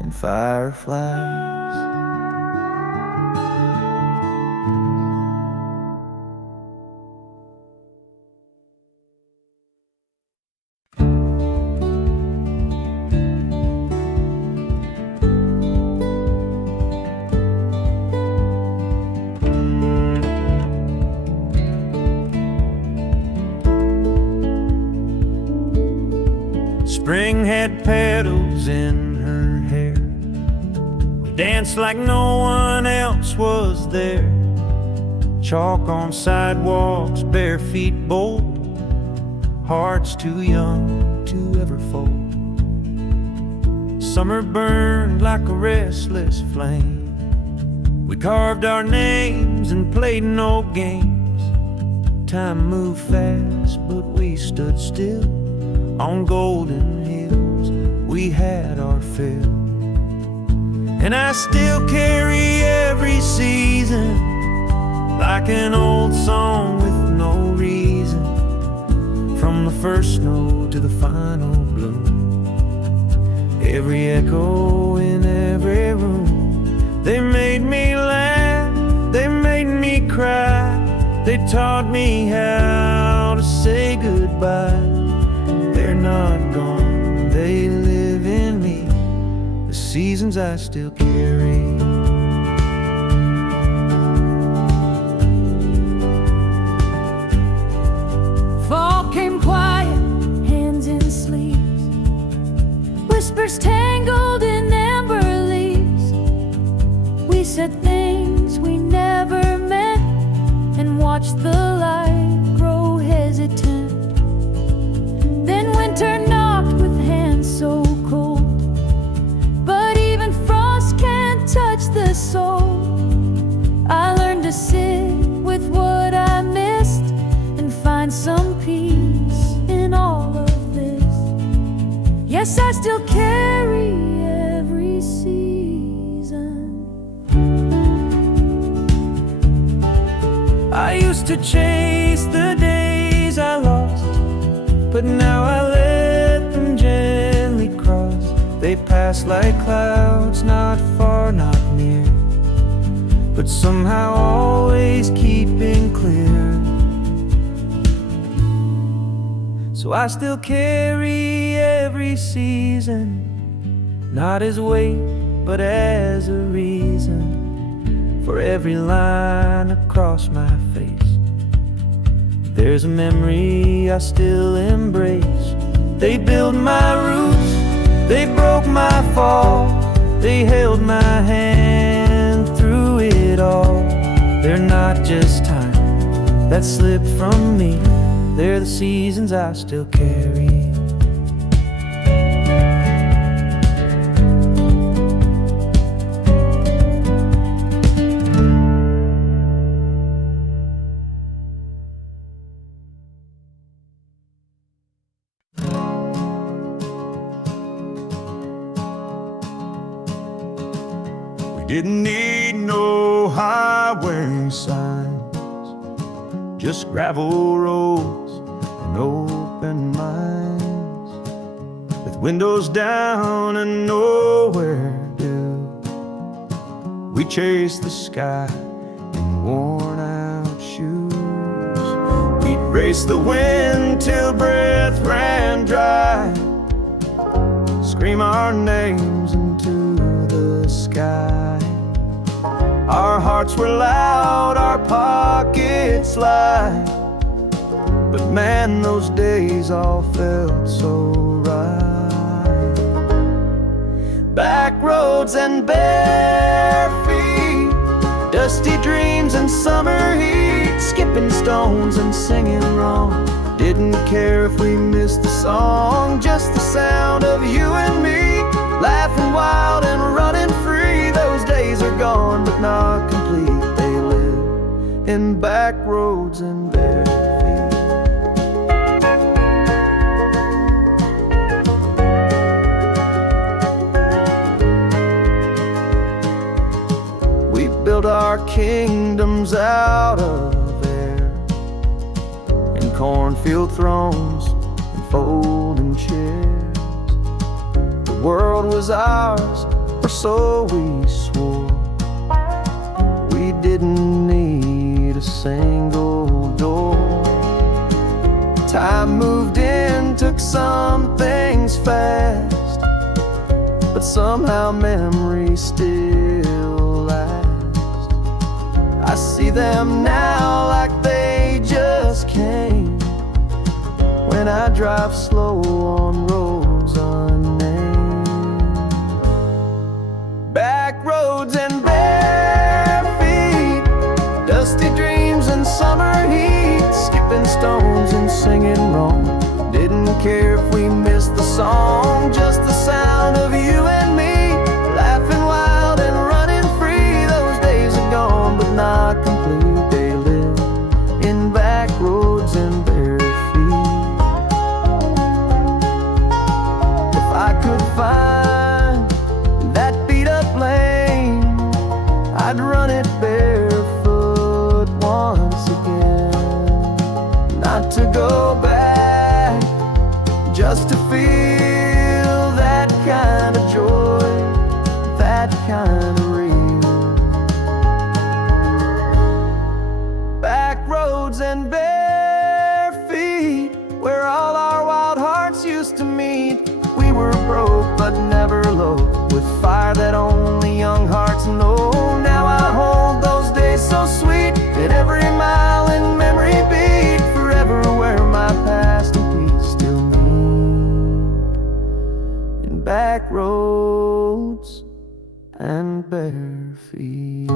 and fireflies. Spring had petals in her hair. We danced like no one else was there. Chalk on sidewalks, bare feet bold, hearts too young to ever fold. Summer burned like a restless flame. We carved our names and played no games. Time moved fast, but we stood still. On golden hills we had our fill. And I still carry every season like an old song with no reason. From the first snow to the final bloom, every echo in every room. They made me laugh, they made me cry, they taught me how to say goodbye. They're not gone, they live in me, the seasons I still carry. Fall came quiet, hands in sleeves, whispers tangled in amber leaves. We said things we never meant and watched the light grow hesitant. Then winter knocked with hands so cold, but even frost can't touch the soul. I learned to sit with what I missed and find some peace in all of this. Yes, I still carry every season. I used to chase the days I lost, but now I let them gently cross. They pass like clouds, not far, not near, but somehow always keeping clear. So I still carry every season, not as weight, but as a reason. For every line across my face, there's a memory I still embrace. They built my roots, they broke my fall, they held my hand through it all. They're not just time that slipped from me, they're the seasons I still carry. Didn't need no highway signs, just gravel roads and open minds, with windows down and nowhere due. We chased the sky in worn out shoes. We'd race the wind till breath ran dry, scream our names into the sky. Our hearts were loud, our pockets light, but man, those days all felt so right. Back roads and bare feet, dusty dreams and summer heat, skipping stones and singing wrong. Didn't care if we missed the song, just the sound of you and me, laughing wild and running free. Those days are gone but not complete. They live in back roads and bare feet. We built our kingdoms out of cornfield thrones and folding chairs. The world was ours, or so we swore. We didn't need a single door. Time moved in, took some things fast, but somehow memories still last. I see them now like they just came, when I drive slow on roads unnamed. Back roads and bare feet, dusty dreams and summer heat, skipping stones and singing wrong. Didn't care if we missed the song, just the sound of you and me, laughing wild and running free. Those days are gone but not complete. They live in back roads and bare feet. If I could find that beat up lane, I'd run it barefoot once again. Not to go back, just to feel that kind of joy, that kind of real. Back roads and bare feet, where all our wild hearts used to meet. We were broke but never low, with fire that only young hearts know. Now I hold those days so sweet, that every mile in memory beat, forever where my past and peace still meet. In back roads and bare feet.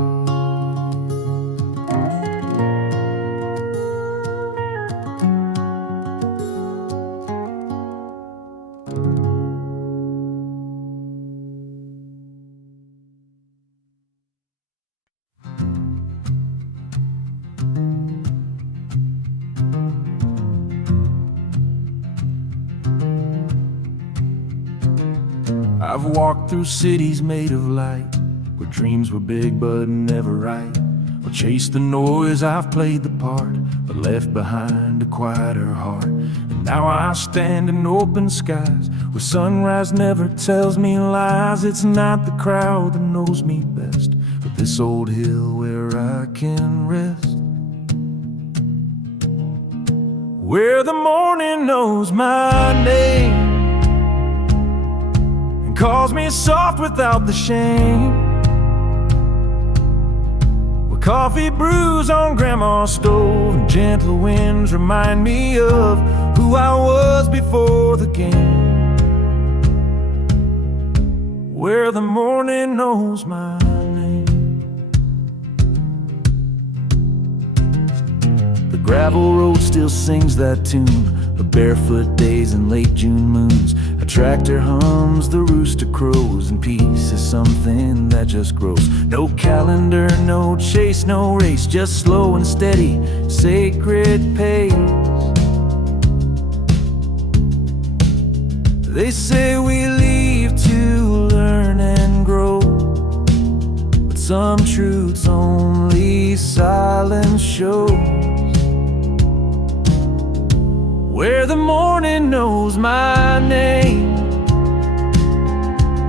I've walked through cities made of light, where dreams were big but never right. Or chased the noise, I've played the part, but left behind a quieter heart. And now I stand in open skies, where sunrise never tells me lies. It's not the crowd that knows me best, but this old hill where I can rest. Where the morning knows my name, calls me soft without the shame. Where coffee brews on grandma's stove, and gentle winds remind me of who I was before the game. Where the morning knows my name. The gravel road still sings that tune of barefoot days and late June moons. A tractor hums, the rooster crows, and peace is something that just grows. No calendar, no chase, no race, just slow and steady, sacred pace. They say we leave to learn and grow, but some truths only silence shows. Where the morning knows my name,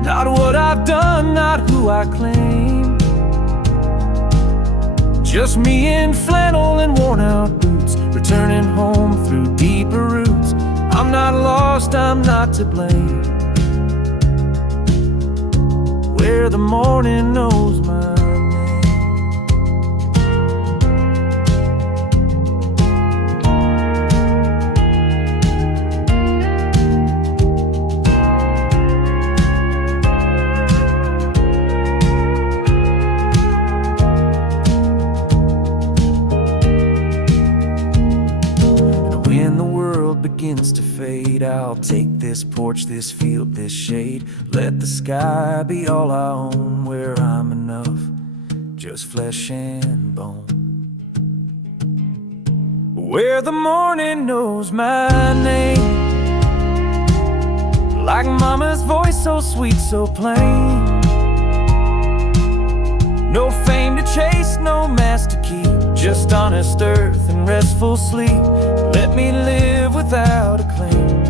not what I've done, not who I claim. Just me in flannel and worn out boots, returning home through deeper roots. I'm not lost, I'm not to blame. Where the morning knows my name. I'll take this porch, this field, this shade. Let the sky be all I own, where I'm enough, just flesh and bone. Where the morning knows my name, like mama's voice, so sweet, so plain. No fame to chase, no mask to keep, just honest earth and restful sleep. Let me live without a claim,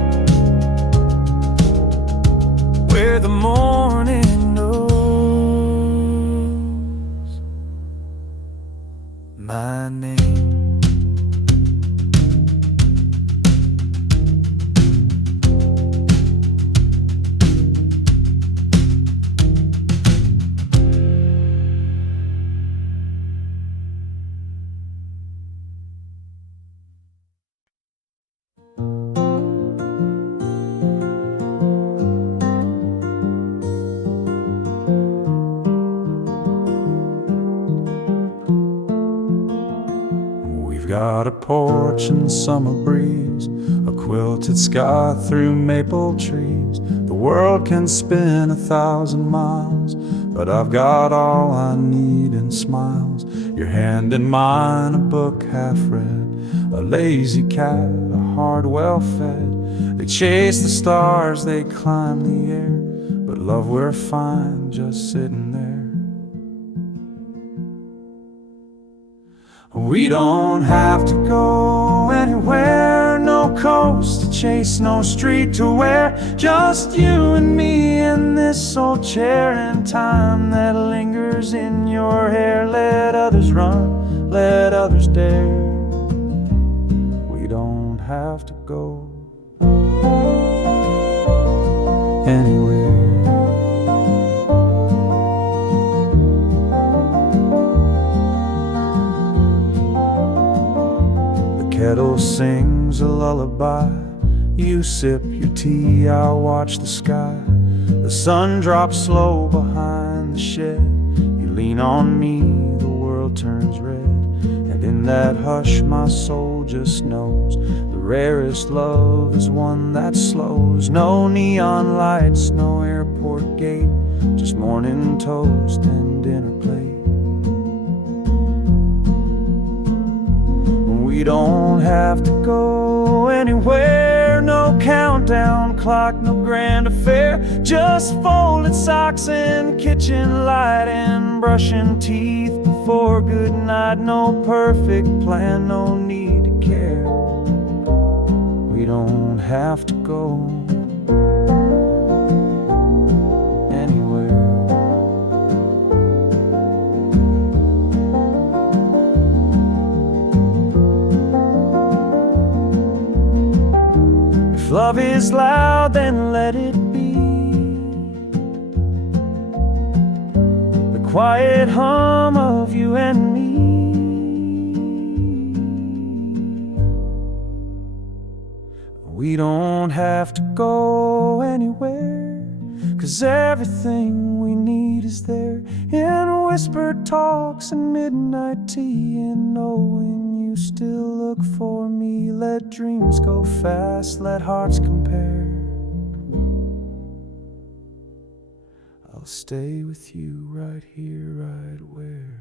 where the morning knows my name. Got a porch and summer breeze, a quilted sky through maple trees. The world can spin 1,000 miles, but I've got all I need in smiles. Your hand in mine, a book half read, a lazy cat, a heart well fed. They chase the stars, they climb the air, but love, we're fine just sitting there. We don't have to go anywhere, no coast to chase, no street to wear. Just you and me in this old chair, and time that lingers in your hair. Let others run, let others dare. We don't have to go anywhere. Kettle sings a lullaby, you sip your tea, I'll watch the sky. The sun drops slow behind the shed, you lean on me, the world turns red. And in that hush my soul just knows, the rarest love is one that slows. No neon lights, no airport gate, just morning toast and dinner plate. We don't have to go anywhere, no countdown clock, no grand affair. Just folded socks and kitchen light, and brushing teeth before good night. No perfect plan, no need to care. We don't have to go anywhere. If love is loud, then let it be the quiet hum of you and me. We don't have to go anywhere, 'cause everything we need is there, in whispered talks and midnight tea, and knowing you still look for me. Let dreams go fast, let hearts compare. I'll stay with you right here, right where.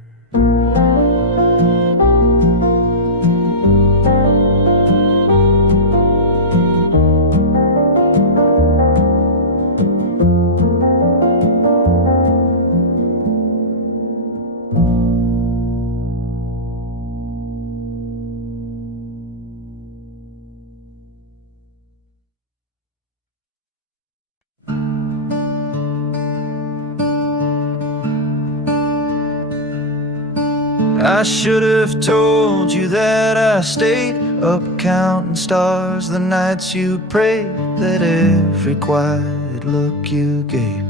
I should have told you that I stayed up counting stars the nights you prayed, that every quiet look you gave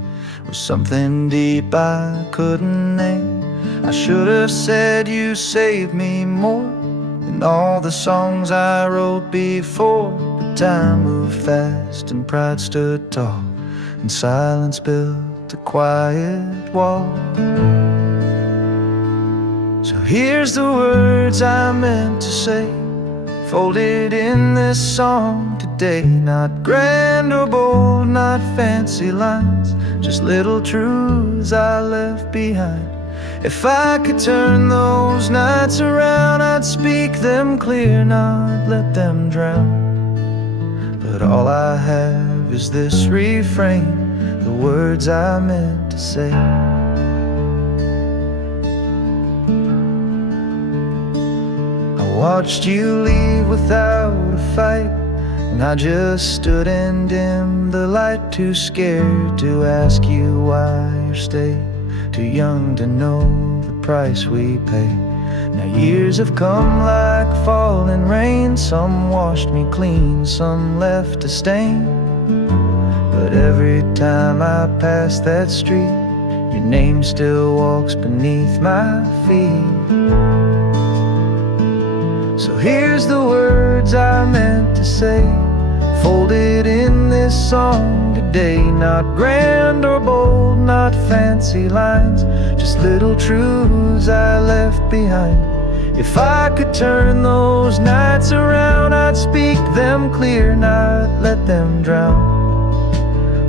was something deep I couldn't name. I should have said you saved me more than all the songs I wrote before. But time moved fast and pride stood tall, and silence built a quiet wall. So here's the words I meant to say, folded in this song today. today. Not grand or bold, not fancy lines, just little truths I left behind. If I could turn those nights around, I'd speak them clear, not let them drown. But all I have is this refrain, the words I meant to say. I watched you leave without a fight, and I just stood and dimmed the light, too scared to ask you why you stayed, too young to know the price we pay. Now years have come like falling rain, some washed me clean, some left a stain. But every time I pass that street, your name still walks beneath my feet. So here's the words I meant to say, folded in this song today. Not grand or bold, not fancy lines, just little truths I left behind. If I could turn those nights around, I'd speak them clear, not let them drown.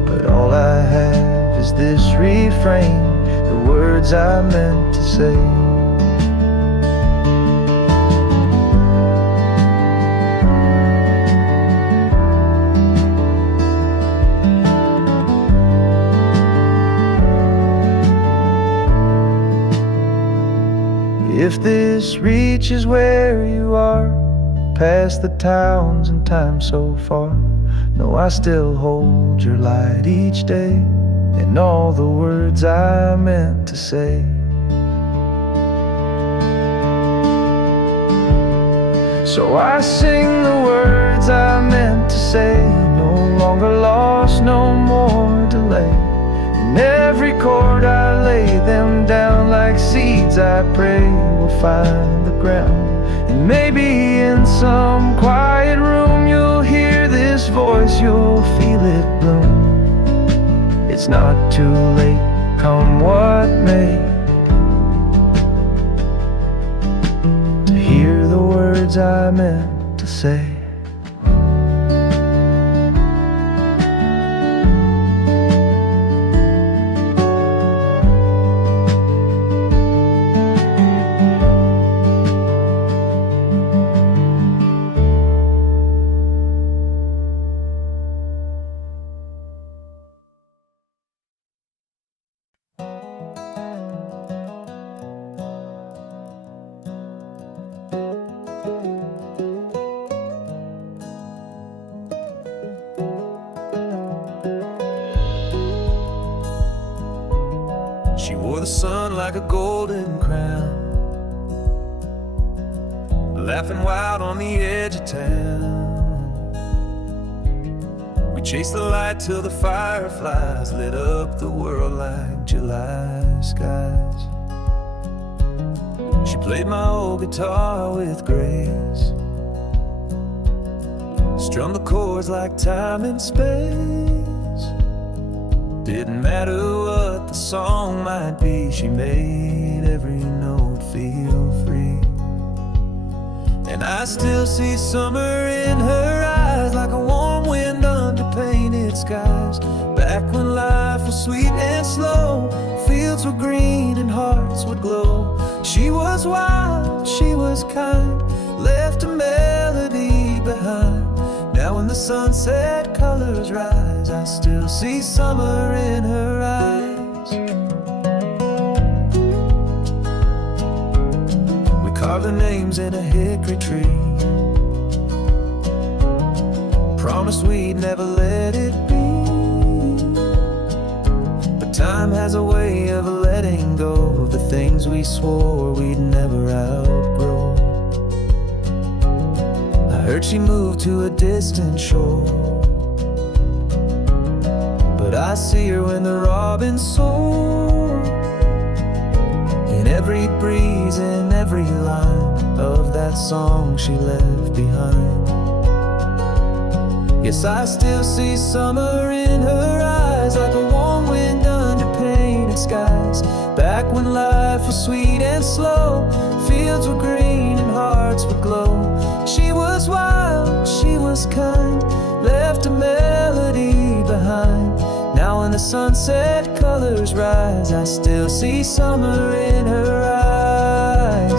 But all I have is this refrain, the words I meant to say. If this reaches where you are, past the towns and time so far, know I still hold your light each day, and all the words I meant to say. So I sing the words I meant to say, no longer lost, no more delay. In every chord I lay them down like seeds I pray will find the ground. And maybe in some quiet room you'll hear this voice, you'll feel it bloom. It's not too late, come what may, to hear the words I meant to say. She wore the sun like a golden crown, laughing wild on the edge of town. We chased the light till the fireflies lit up the world like July skies. She played my old guitar with grace, strummed the chords like time and space. Didn't matter what the song might be, she made every note feel free. And I still see summer in her eyes, like a warm wind under painted skies. Back when life was sweet and slow, fields were green and hearts would glow. She was wild, she was kind, left a melody behind. Now when the sunset colors rise, I still see summer in her eyes. We carved their names in a hickory tree, promised we'd never let it be. But time has a way of letting go of the things we swore we'd never outgrow. I heard she moved to a distant shore, but I see her when the robins soar. In every breeze, in every line of that song she left behind. Yes, I still see summer in her eyes, like a warm wind under painted skies. Back when life was sweet and slow, fields were green and hearts would glow. She was wild, she was kind, sunset colors rise, I still see summer in her eyes.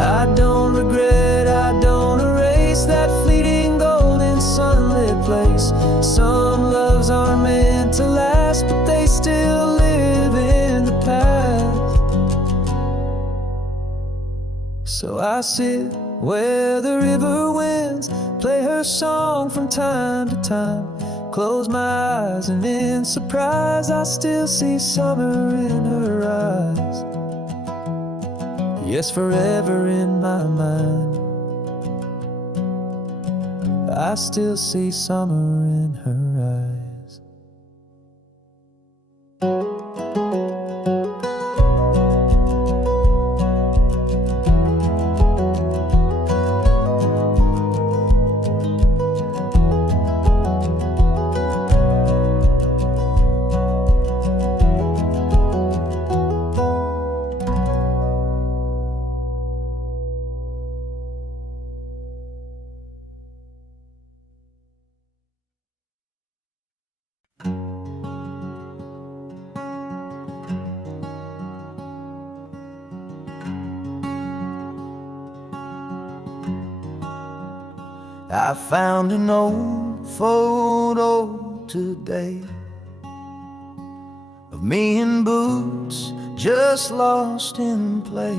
I don't regret, I don't erase that fleeting golden sunlit place. Some loves aren't meant to last, but they still live in the past. So I sit where the river winds play her song from time to time, close my eyes and in surprise I still see summer in her eyes. Yes, forever in my mind I still see summer in her eyes. I found an old photo today of me in boots, just lost in play.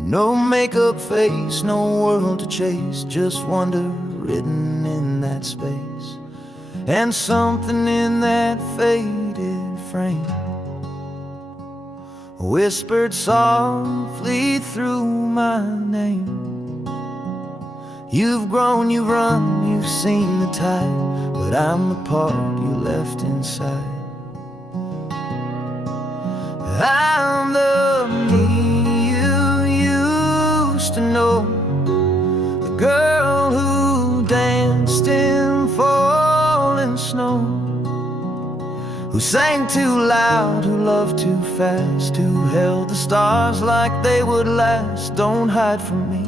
No makeup face, no world to chase, just wonder written in that space. And something in that faded frame whispered softly through my name. You've grown, you've run, you've seen the tide, but I'm the part you left inside. I'm the me you used to know, the girl who danced in falling snow, who sang too loud, who loved too fast, who held the stars like they would last. Don't hide from me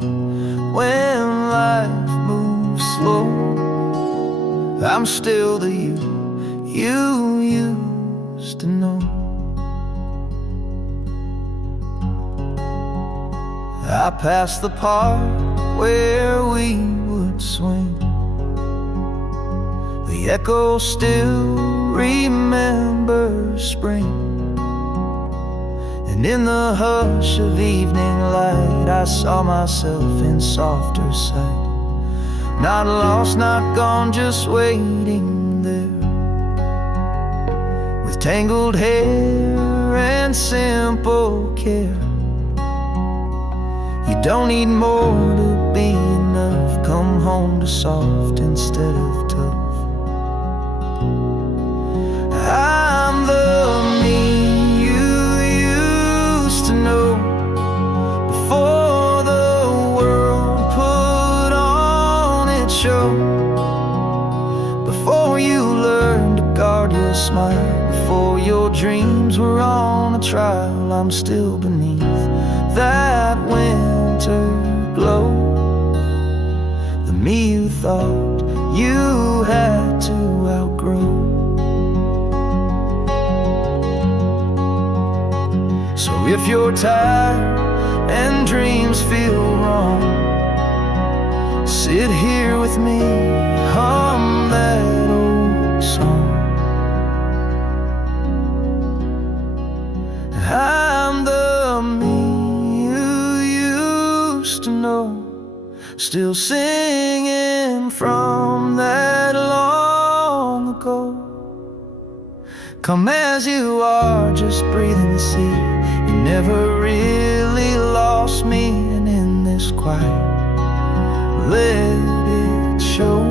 when life moves slow. I'm still the you used to know. I passed the park where we would swing. The echo still remembers spring. And in the hush of evening light, I saw myself in softer sight. Not lost, not gone, just waiting there, with tangled hair and simple care. You don't need more to be enough. Come home to soft instead of tough. I'm the me you used to know, before the world put on its show, before you learned to guard your smile, before your dreams were on a trial. I'm still beneath that winter glow, the me you thought you had to outgrow. So if you're tired and dreams feel wrong, sit here with me, hum that old song. I'm the me you used to know, still singing from that long ago. Come as you are, just breathing the sea. You never really lost me, and in this quiet, let it show.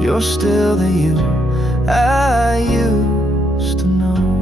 You're still the you I used to know.